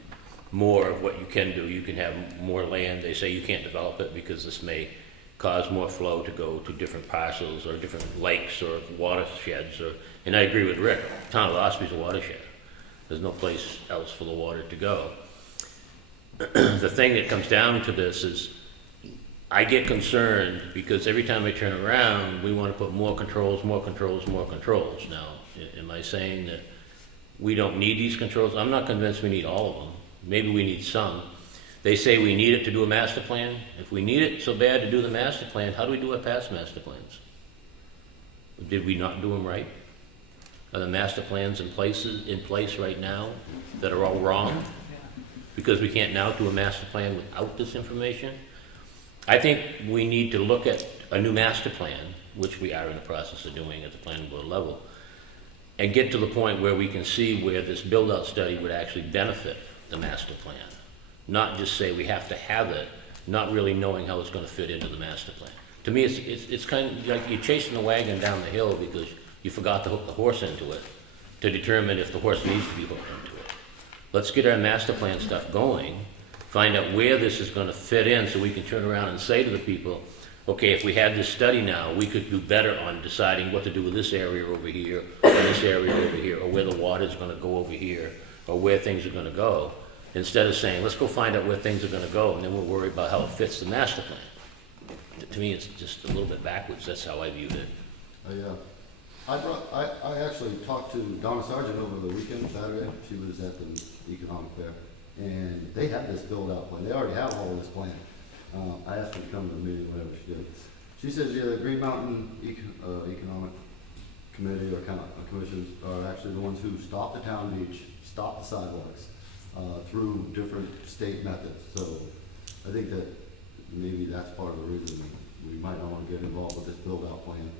more of what you can do. You can have more land. They say you can't develop it because this may cause more flow to go to different parcels or different lakes or watersheds. And I agree with Rick, town of Ospree's a watershed. There's no place else for the water to go. The thing that comes down to this is, I get concerned because every time I turn around, we want to put more controls, more controls, more controls. Now, am I saying that we don't need these controls? I'm not convinced we need all of them. Maybe we need some. They say we need it to do a master plan. If we need it so bad to do the master plan, how do we do our past master plans? Did we not do them right? Are the master plans in place right now that are all wrong? Because we can't now do a master plan without this information? I think we need to look at a new master plan which we are in the process of doing at the planning board level, and get to the point where we can see where this build-out study would actually benefit the master plan. Not just say we have to have it, not really knowing how it's gonna fit into the master plan. To me, it's kind of like you're chasing the wagon down the hill because you forgot to hook the horse into it to determine if the horse needs to be hooked into it. Let's get our master plan stuff going, find out where this is gonna fit in so we can turn around and say to the people, okay, if we had this study now, we could do better on deciding what to do with this area over here, or this area over here, or where the water's gonna go over here, or where things are gonna go, instead of saying, let's go find out where things are gonna go, and then we'll worry about how it fits the master plan. To me, it's just a little bit backwards. That's how I viewed it. Yeah. I actually talked to Donna Sargent over the weekend, Saturday. She was at the economic fair, and they have this build out plan. They already have all this plan. I asked her to come to the meeting, whatever she did. She says, yeah, the Green Mountain Economic Committee or commissions are actually the ones who stop the town beach, stop the sidewalks, through different state methods. So I think that maybe that's part of the reason we might not want to get involved with this build-out plan.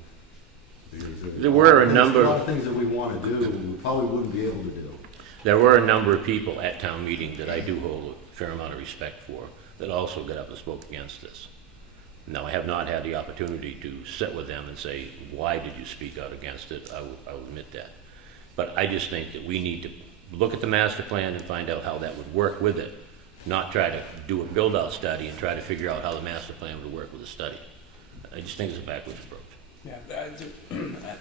Because There were a number. A lot of things that we want to do, we probably wouldn't be able to do. There were a number of people at town meeting that I do hold a fair amount of respect for that also got up and spoke against this. Now, I have not had the opportunity to sit with them and say, why did you speak out against it? I will admit that. But I just think that we need to look at the master plan and find out how that would work with it, not try to do a build-out study and try to figure out how the master plan would work with the study. I just think it's a backwards approach. Yeah,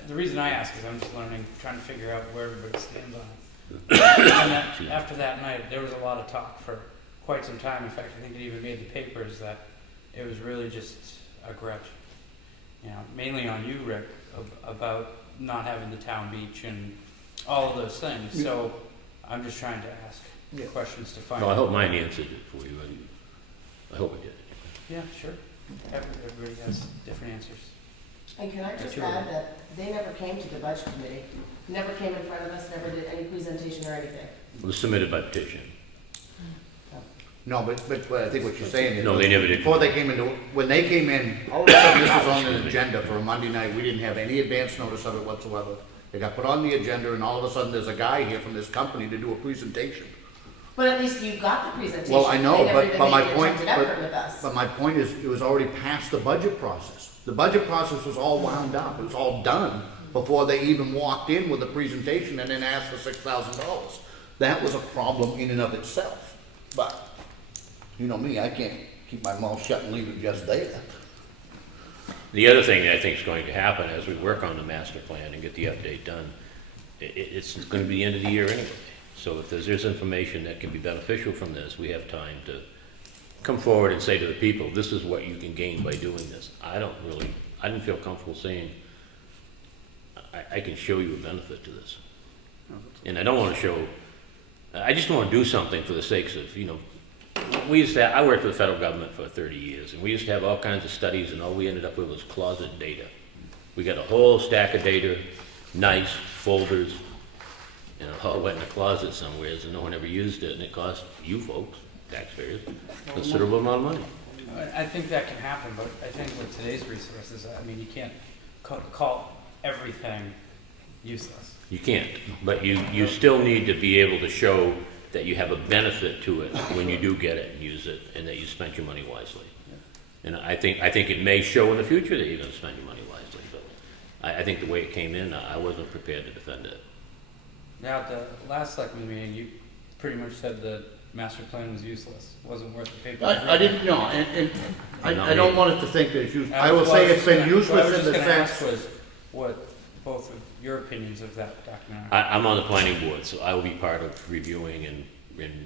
the reason I ask is I'm just learning, trying to figure out where everybody stands on it. And after that night, there was a lot of talk for quite some time. In fact, I think it even made the papers that it was really just a grudge. You know, mainly on you, Rick, about not having the town beach and all of those things. So I'm just trying to ask questions to find out. No, I hope mine answered it for you. I hope it did. Yeah, sure. Everybody has different answers. And can I just add that they never came to the budget committee, never came in front of us, never did any presentation or anything. It was submitted by petition. No, but I think what you're saying is. No, they never did. Before they came into, when they came in, all of a sudden this was on the agenda for a Monday night. We didn't have any advance notice of it whatsoever. It got put on the agenda and all of a sudden there's a guy here from this company to do a presentation. But at least you got the presentation. Well, I know, They never but my made an point, attempted effort with us. but my point is, it was already past the budget process. The budget process was all wound up, it was all done before they even walked in with a presentation and then asked for $6,000. That was a problem in and of itself. But, you know me, I can't keep my mouth shut and leave it just there. The other thing that I think is going to happen as we work on the master plan and get the update done, it's going to be the end of the year anyway. So if there's information that can be beneficial from this, we have time to come forward and say to the people, this is what you can gain by doing this. I didn't feel comfortable saying, I can show you a benefit to this. And I don't want to show, I just want to do something for the sakes of, you know, I worked for the federal government for 30 years, and we used to have all kinds of studies, and all we ended up with was closet data. We got a whole stack of data, nice folders, you know, all went in a closet somewhere, and no one ever used it, and it cost you folks, taxpayers, a considerable amount of money. I think that can happen, but I think with today's resources, I mean, you can't call everything useless. You can't, but you still need to be able to show that you have a benefit to it when you do get it and use it, and that you spent your money wisely. And I think it may show in the future that you're going to spend your money wisely, but I think the way it came in, I wasn't prepared to defend it. Now, at the last selectmen meeting, you pretty much said the master plan was useless, wasn't worth the paper. I didn't know, and I don't want it to think that it's useless. I will say it's been useless in the sense. Was what both of your opinions of that documentary. I'm on the planning board, so I will be part of reviewing and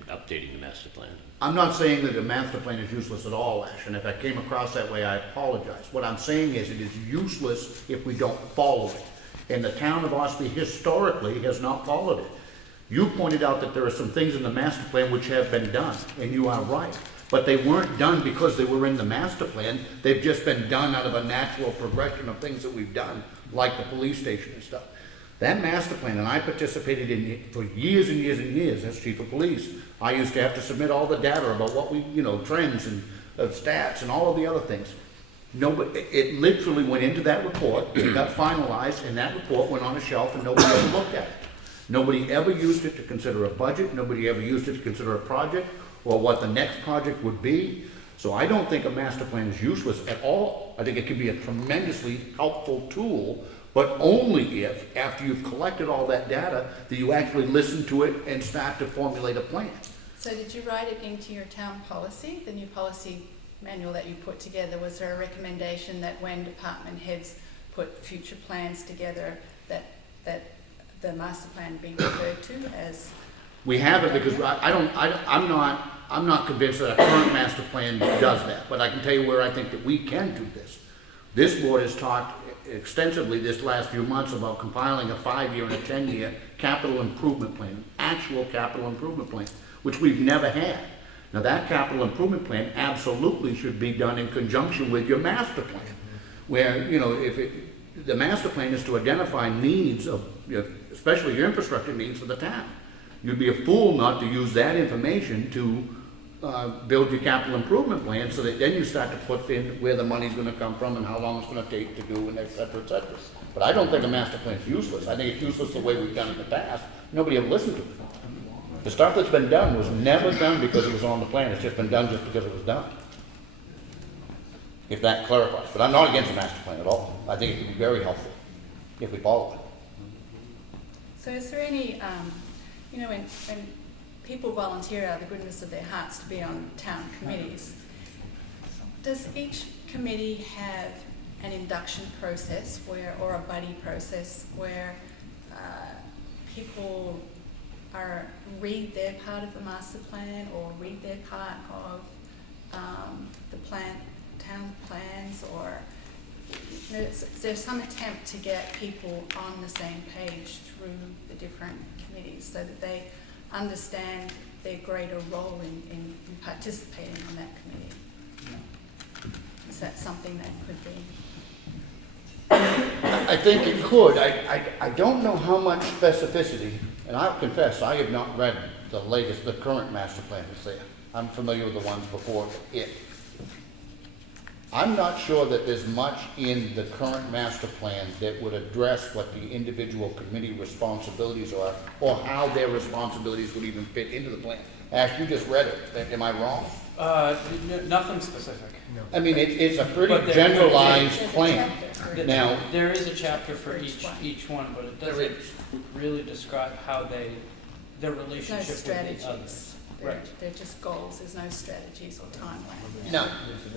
updating the master plan. I'm not saying that the master plan is useless at all, Ash, and if I came across that way, I apologize. What I'm saying is it is useless if we don't follow it. And the town of Ossipee historically has not followed it. You pointed out that there are some things in the master plan which have been done, and you are right. But they weren't done because they were in the master plan. They've just been done out of a natural progression of things that we've done, like the police station and stuff. That master plan, and I participated in it for years and years and years as chief of police. I used to have to submit all the data about what we, you know, trends and stats and all of the other things. Nobody, it literally went into that report, it got finalized, and that report went on a shelf and nobody ever looked at it. Nobody ever used it to consider a budget, nobody ever used it to consider a project, or what the next project would be. So I don't think a master plan is useless at all. I think it can be a tremendously helpful tool, but only if, after you've collected all that data, that you actually listen to it and start to formulate a plan. So did you write it into your town policy, the new policy manual that you put together? Was there a recommendation that when department heads put future plans together, that the master plan be referred to as? We haven't, because I'm not convinced that a current master plan does that, but I can tell you where I think that we can do this. This board has talked extensively this last few months about compiling a 5-year and a 10-year capital improvement plan, actual capital improvement plan, which we've never had. Now that capital improvement plan absolutely should be done in conjunction with your master plan, where, you know, the master plan is to identify needs of, especially your infrastructure needs for the town. You'd be a fool not to use that information to build your capital improvement plan, so that then you start to put in where the money's gonna come from and how long it's gonna take to do, and et cetera, et cetera. But I don't think a master plan is useless. I think it's useless the way we've done it in the past. Nobody ever listened to it. The stuff that's been done was never done because it was on the plan. It's just been done just because it was done. If that clarifies. But I'm not against a master plan at all. I think it could be very helpful if we follow it. So is there any, when people volunteer out of the goodness of their hearts to be on town committees, does each committee have an induction process or a buddy process where people read their part of the master plan or read their part of the town plans, or there's some attempt to get people on the same page through the different committees so that they understand their greater role in participating on that committee? Is that something that could be? I think it could. I don't know how much specificity, and I'll confess, I have not read the current master plan that's there. I'm familiar with the ones before it. I'm not sure that there's much in the current master plan that would address what the individual committee responsibilities are, or how their responsibilities would even fit into the plan. Ash, you just read it. Am I wrong? Nothing specific. I mean, it's a pretty But there- generalized There's a plan. chapter. Now, There is a chapter for each one. each one, but it There doesn't is. really describe how their There's no relationship with the strategies. others. They're just goals. There's no strategies or timeline. no,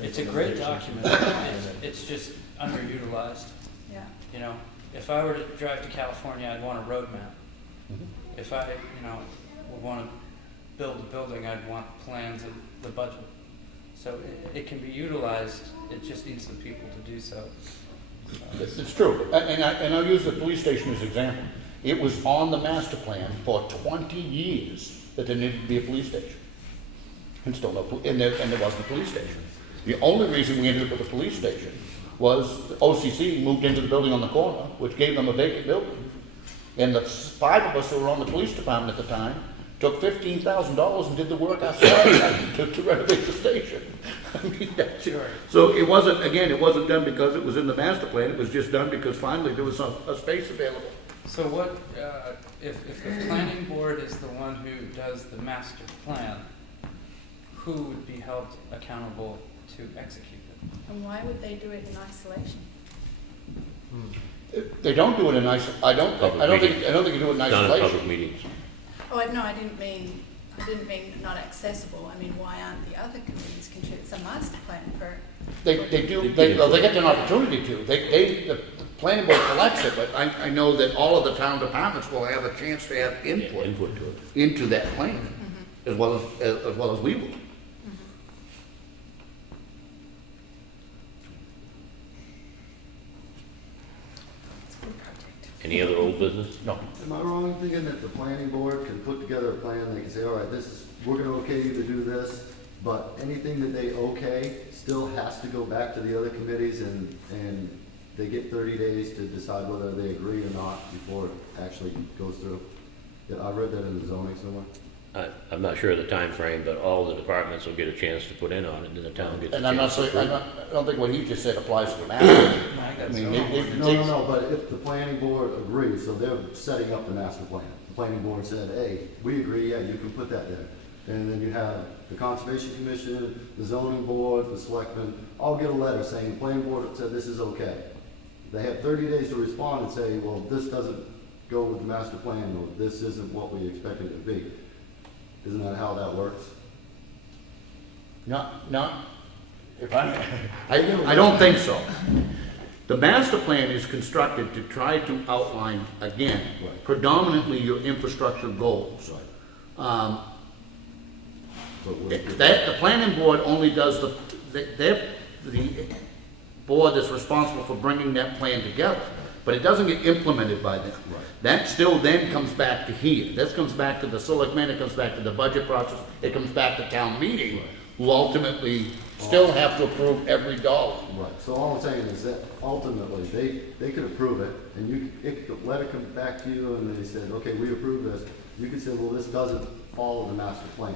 It's a great document. It's just underutilized. Yeah. You know, if I were to drive to California, I'd want a roadmap. Mhm. If I, would want to build a building, I'd want plans and the budget. So it can be utilized, it just needs the people to do so. it's true. And I'll use the police station as an example. It was on the master plan for 20 years that there needed to be a police station. And still and there wasn't a police station. The only reason we ended up with a police station was the OCC moved into the building on the corner, which gave them a vacant building. And the 5 of us who were on the police department at the time took $15,000 and did the work ourselves to renovate the station. I mean, that's Sure. So it wasn't done because it was in the master plan. It was just done because finally there was a space available. So what, if the planning board is the one who does the master plan, who would be held accountable to execute it? And why would they do it in isolation? They don't do it in isolation. I don't think you do it in Done in public isolation. meetings. Oh, no, I didn't mean not accessible. I mean, why aren't the other committees contribute? It's a master plan for. They get an opportunity to. The planning board collects it, but I know that all of the town departments will have a chance to have input Input to it. into that plan, as well as we will. Any other old business? No. Am I wrong in thinking that the planning board can put together a plan, they can say, all right, we're gonna okay you to do this, but anything that they okay still has to go back to the other committees and they get 30 days to decide whether they agree or not before it actually goes through? Yeah, I read that in the zoning somewhere. I'm not sure of the time frame, but all the departments will get a chance to put in on it, and then the town gets a And I'm not chance to saying, approve. I don't think what he just said applies to the master. I mean, No, but if the planning board agrees, so they're setting up the master plan. The planning board said, hey, we agree, yeah, you can put that there. And then you have the Conservation Commission, the zoning board, the selectmen, all get a letter saying the planning board said this is okay. They have 30 days to respond and say, well, this doesn't go with the master plan, or this isn't what we expected it to be. Isn't that how that works? Not, if I don't think so. The master plan is constructed to try to outline, again, Right. predominantly your infrastructure goals. But we're- The planning board only does the board that's responsible for bringing that plan together, but it doesn't get implemented by them. Right. That still then comes back to here. This comes back to the selectmen, it comes back to the budget process, it comes back to town meeting, who ultimately still have to approve every dollar. Right, so all I'm saying is that ultimately, they could approve it, and it could let it come back to you, and they said, okay, we approve this. You could say, well, this doesn't follow the master plan.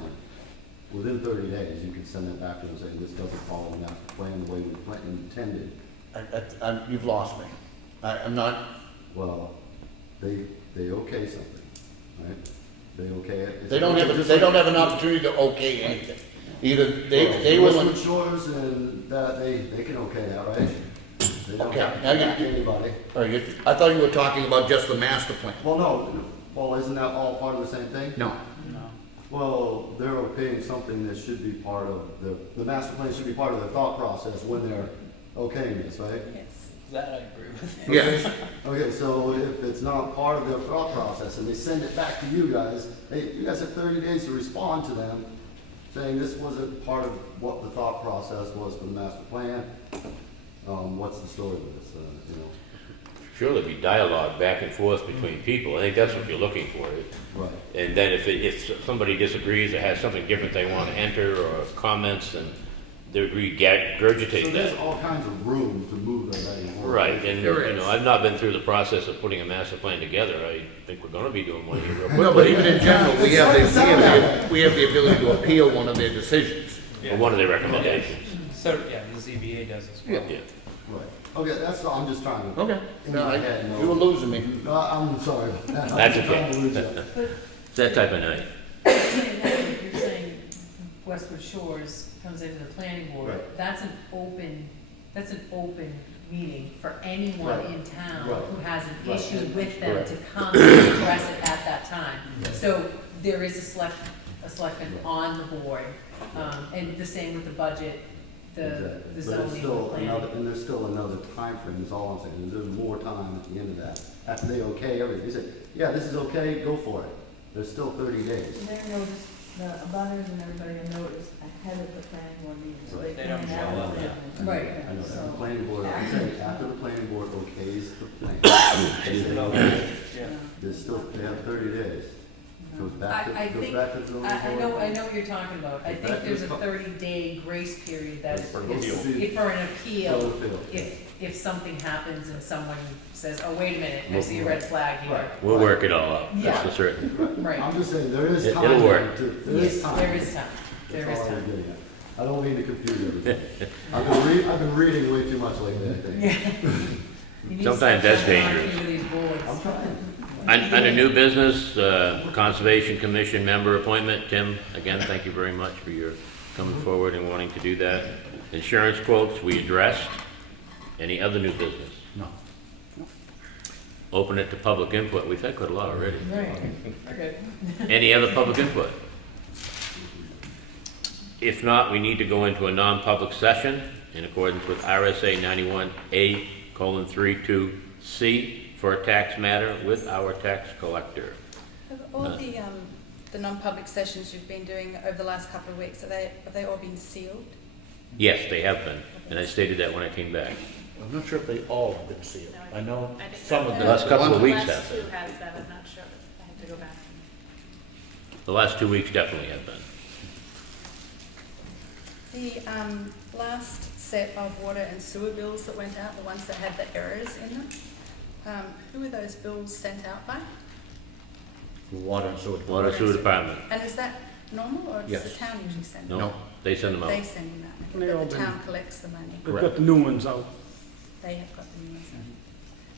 Within 30 days, you could send it back to them saying, this doesn't follow the master plan the way we intended. You've lost me. I'm not, Well, they okay something, right? They okay it. they don't have an opportunity to okay anything. Either they will. Westwood Shores and that, they can okay that, right? They don't Okay, have to now you- back anybody. I thought you were talking about just the master plan. Well, no, well, isn't that all part of the same thing? No. No. Well, they're okaying something that should be part of the master plan should be part of their thought process when they're okaying this, right? Yes. That I agree with. Yes. Okay, so if it's not part of their thought process and they send it back to you guys, hey, you guys have 30 days to respond to them, saying this wasn't part of what the thought process was for the master plan. What's the story with this, you know? Sure, there'll be dialogue back and forth between people. I think that's what you're looking for. Right. And then if somebody disagrees or has something different they want to enter or comments, and they So regurgitate there's that. all kinds of room to move that back and forth. Right, and, There you is. know, I've not been through the process of putting a master plan together. I think we're gonna be doing one here real No, but quickly. even in general, we have the ability to appeal one of their decisions. Or one of their recommendations. So, yeah, the ZBA does as well. Yeah. Right. Okay, that's all, I'm just trying to. Okay. In No, my head, no. you were losing me. No, I'm sorry. That's okay. I'm losing it. It's that type of night. You're saying Westwood Shores comes into the planning board, Right. that's an open meeting for anyone Right. in town Right. who has an Right. issue with them Correct. to come and address it at that time. So there is a selectman on the board, and the same with the budget, the Exactly. But it's zoning, the still planning. another, and there's still another timeframe, is all I'm saying, there's more time at the end of that. After they okay everything, they say, yeah, this is okay, go for it. There's still 30 days. They're noticed, the abutters and everybody are noticed ahead of the planning board meeting, so they They can don't have show up, it. yeah. Right. I know that, So- the planning board, I'm saying, after the planning board okays the plan, Yeah. there's still, they have 30 days. Goes I back to, goes think, back to the zoning board. I know what you're talking about. I think there's a 30-day grace period that For an is, appeal. if for an appeal, Appeal. if something happens and someone says, oh, wait a minute, I see a red flag here. Right. We'll work it all out, that's Yeah. for certain. Right. I'm just saying, there is It'll time. work. There is Yes, time. there is time, there That's is all I was time. getting at. I don't mean to confuse everything. I've been reading way too much lately, I think. Yeah. You need to Sometimes start that's jumping on a dangerous. few of these boards. I'm trying. Under new business, Conservation Commission member appointment, Tim, again, thank you very much for your coming forward and wanting to do that. Insurance quotes, we addressed. Any other new business? No. Open it to public input, we've had quite a lot already. Right, okay. Any other public input? If not, we need to go into a non-public session in accordance with RSA 91A:32C for a tax matter with our tax collector. Have all the non-public sessions you've been doing over the last couple of weeks, have they all been sealed? Yes, they have been, and I stated that when I came back. I'm not sure if they all have been sealed. I know I think some of The them. last couple of The weeks last have two been. has that, I'm not sure, I have to go back. The last 2 weeks definitely have been. The last set of water and sewer bills that went out, the ones that had the errors in them, who were those bills sent out by? Water and sewer. Water sewer department. And is that normal, or does Yes. the town usually send them? No, they send them out. They send them out, And they all but the been- town collects the money. They've got the new ones out. They have got the new ones.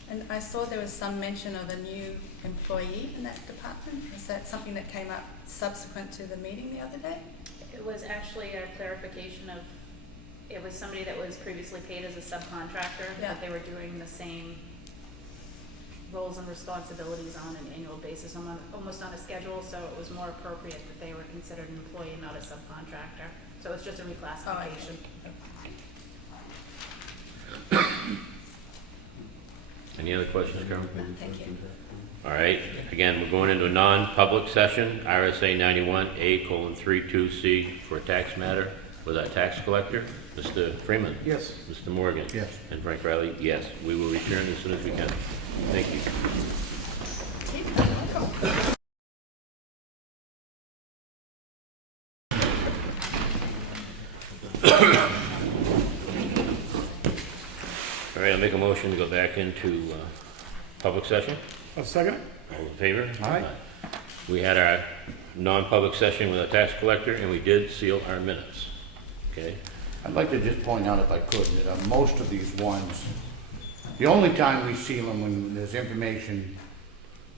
And I saw there was some mention of a new employee in that department. Is that something that came up subsequent to the meeting the other day? It was actually a clarification of, it was somebody that was previously paid as a subcontractor, Yeah. but they were doing the same roles and responsibilities on an annual basis, almost on a schedule, so it was more appropriate that they were considered an employee, not a subcontractor. So it's just a reclassification. Any other questions, Carol? Thank you. All right, again, we're going into a non-public session, RSA 91A:32C for a tax matter with our tax collector, Mr. Freeman. Yes. Mr. Morgan. Yes. And Frank Riley, yes. We will return as soon as we can. Thank you. All right, I'll make a motion to go back into public session. A second? All in favor? Aye. We had our non-public session with our tax collector, and we did seal our minutes. Okay? I'd like to just point out, if I could, that most of these ones, the only time we seal them when there's information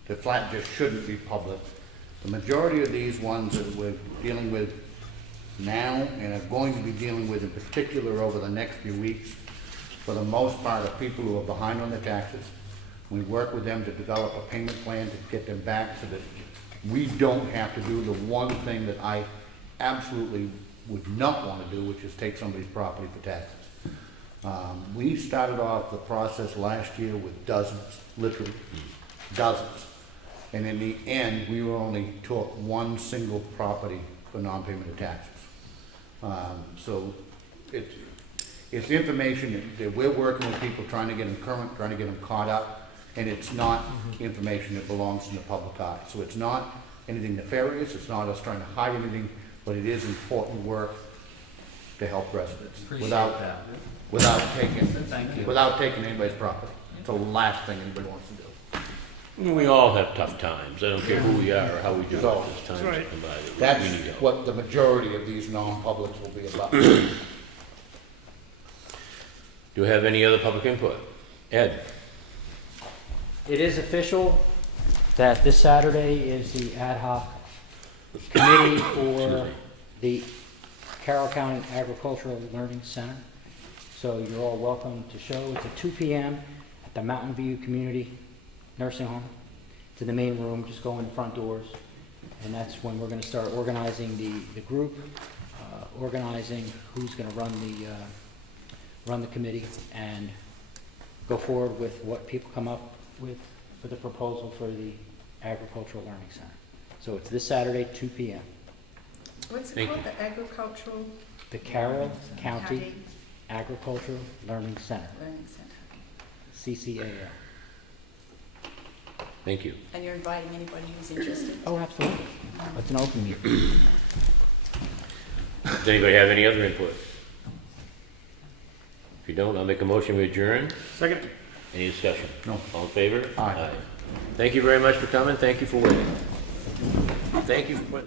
that flat just shouldn't be public. The majority of these ones that we're dealing with now and are going to be dealing with in particular over the next few weeks, for the most part, are people who are behind on their taxes. We work with them to develop a payment plan to get them back so that we don't have to do the one thing that I absolutely would not want to do, which is take somebody's property for taxes. We started off the process last year with dozens, literally dozens. And in the end, we only took one single property for non-payment of taxes. So it's information that we're working with people, trying to get them current, trying to get them caught up, and it's not information that belongs in the public eye. So it's not anything nefarious, it's not us trying to hide anything, but it is important work to help residents Appreciate without, that. Thank you. without taking anybody's property. It's the last thing anybody wants to do. We all have tough times. I don't care who we are or how we do it. So, There's times right. come by that That's we need help. what the majority of these non-publics will be about. Do we have any other public input? Ed? It is official that this Saturday is the ad hoc committee for the Carroll County Agricultural Learning Center. So you're all welcome to show. It's at 2 p.m. at the Mountain View Community Nursing Home. To the main room, just go in the front doors. And that's when we're going to start organizing the group, organizing who's going to run the committee, and go forward with what people come up with for the proposal for the Agricultural Learning Center. So it's this Saturday, 2 p.m. What's it Thank called, you. the agricultural The County Agricultural Learning Center, Learning Center? CCAL. Thank you. And you're inviting anybody who's interested? Oh, absolutely. It's an open meeting. Does anybody have any other input? If you don't, I'll make a motion to adjourn. Second? Any discussion? No. All in favor? Aye. Thank you very much for coming. Thank you for waiting. Thank you for putting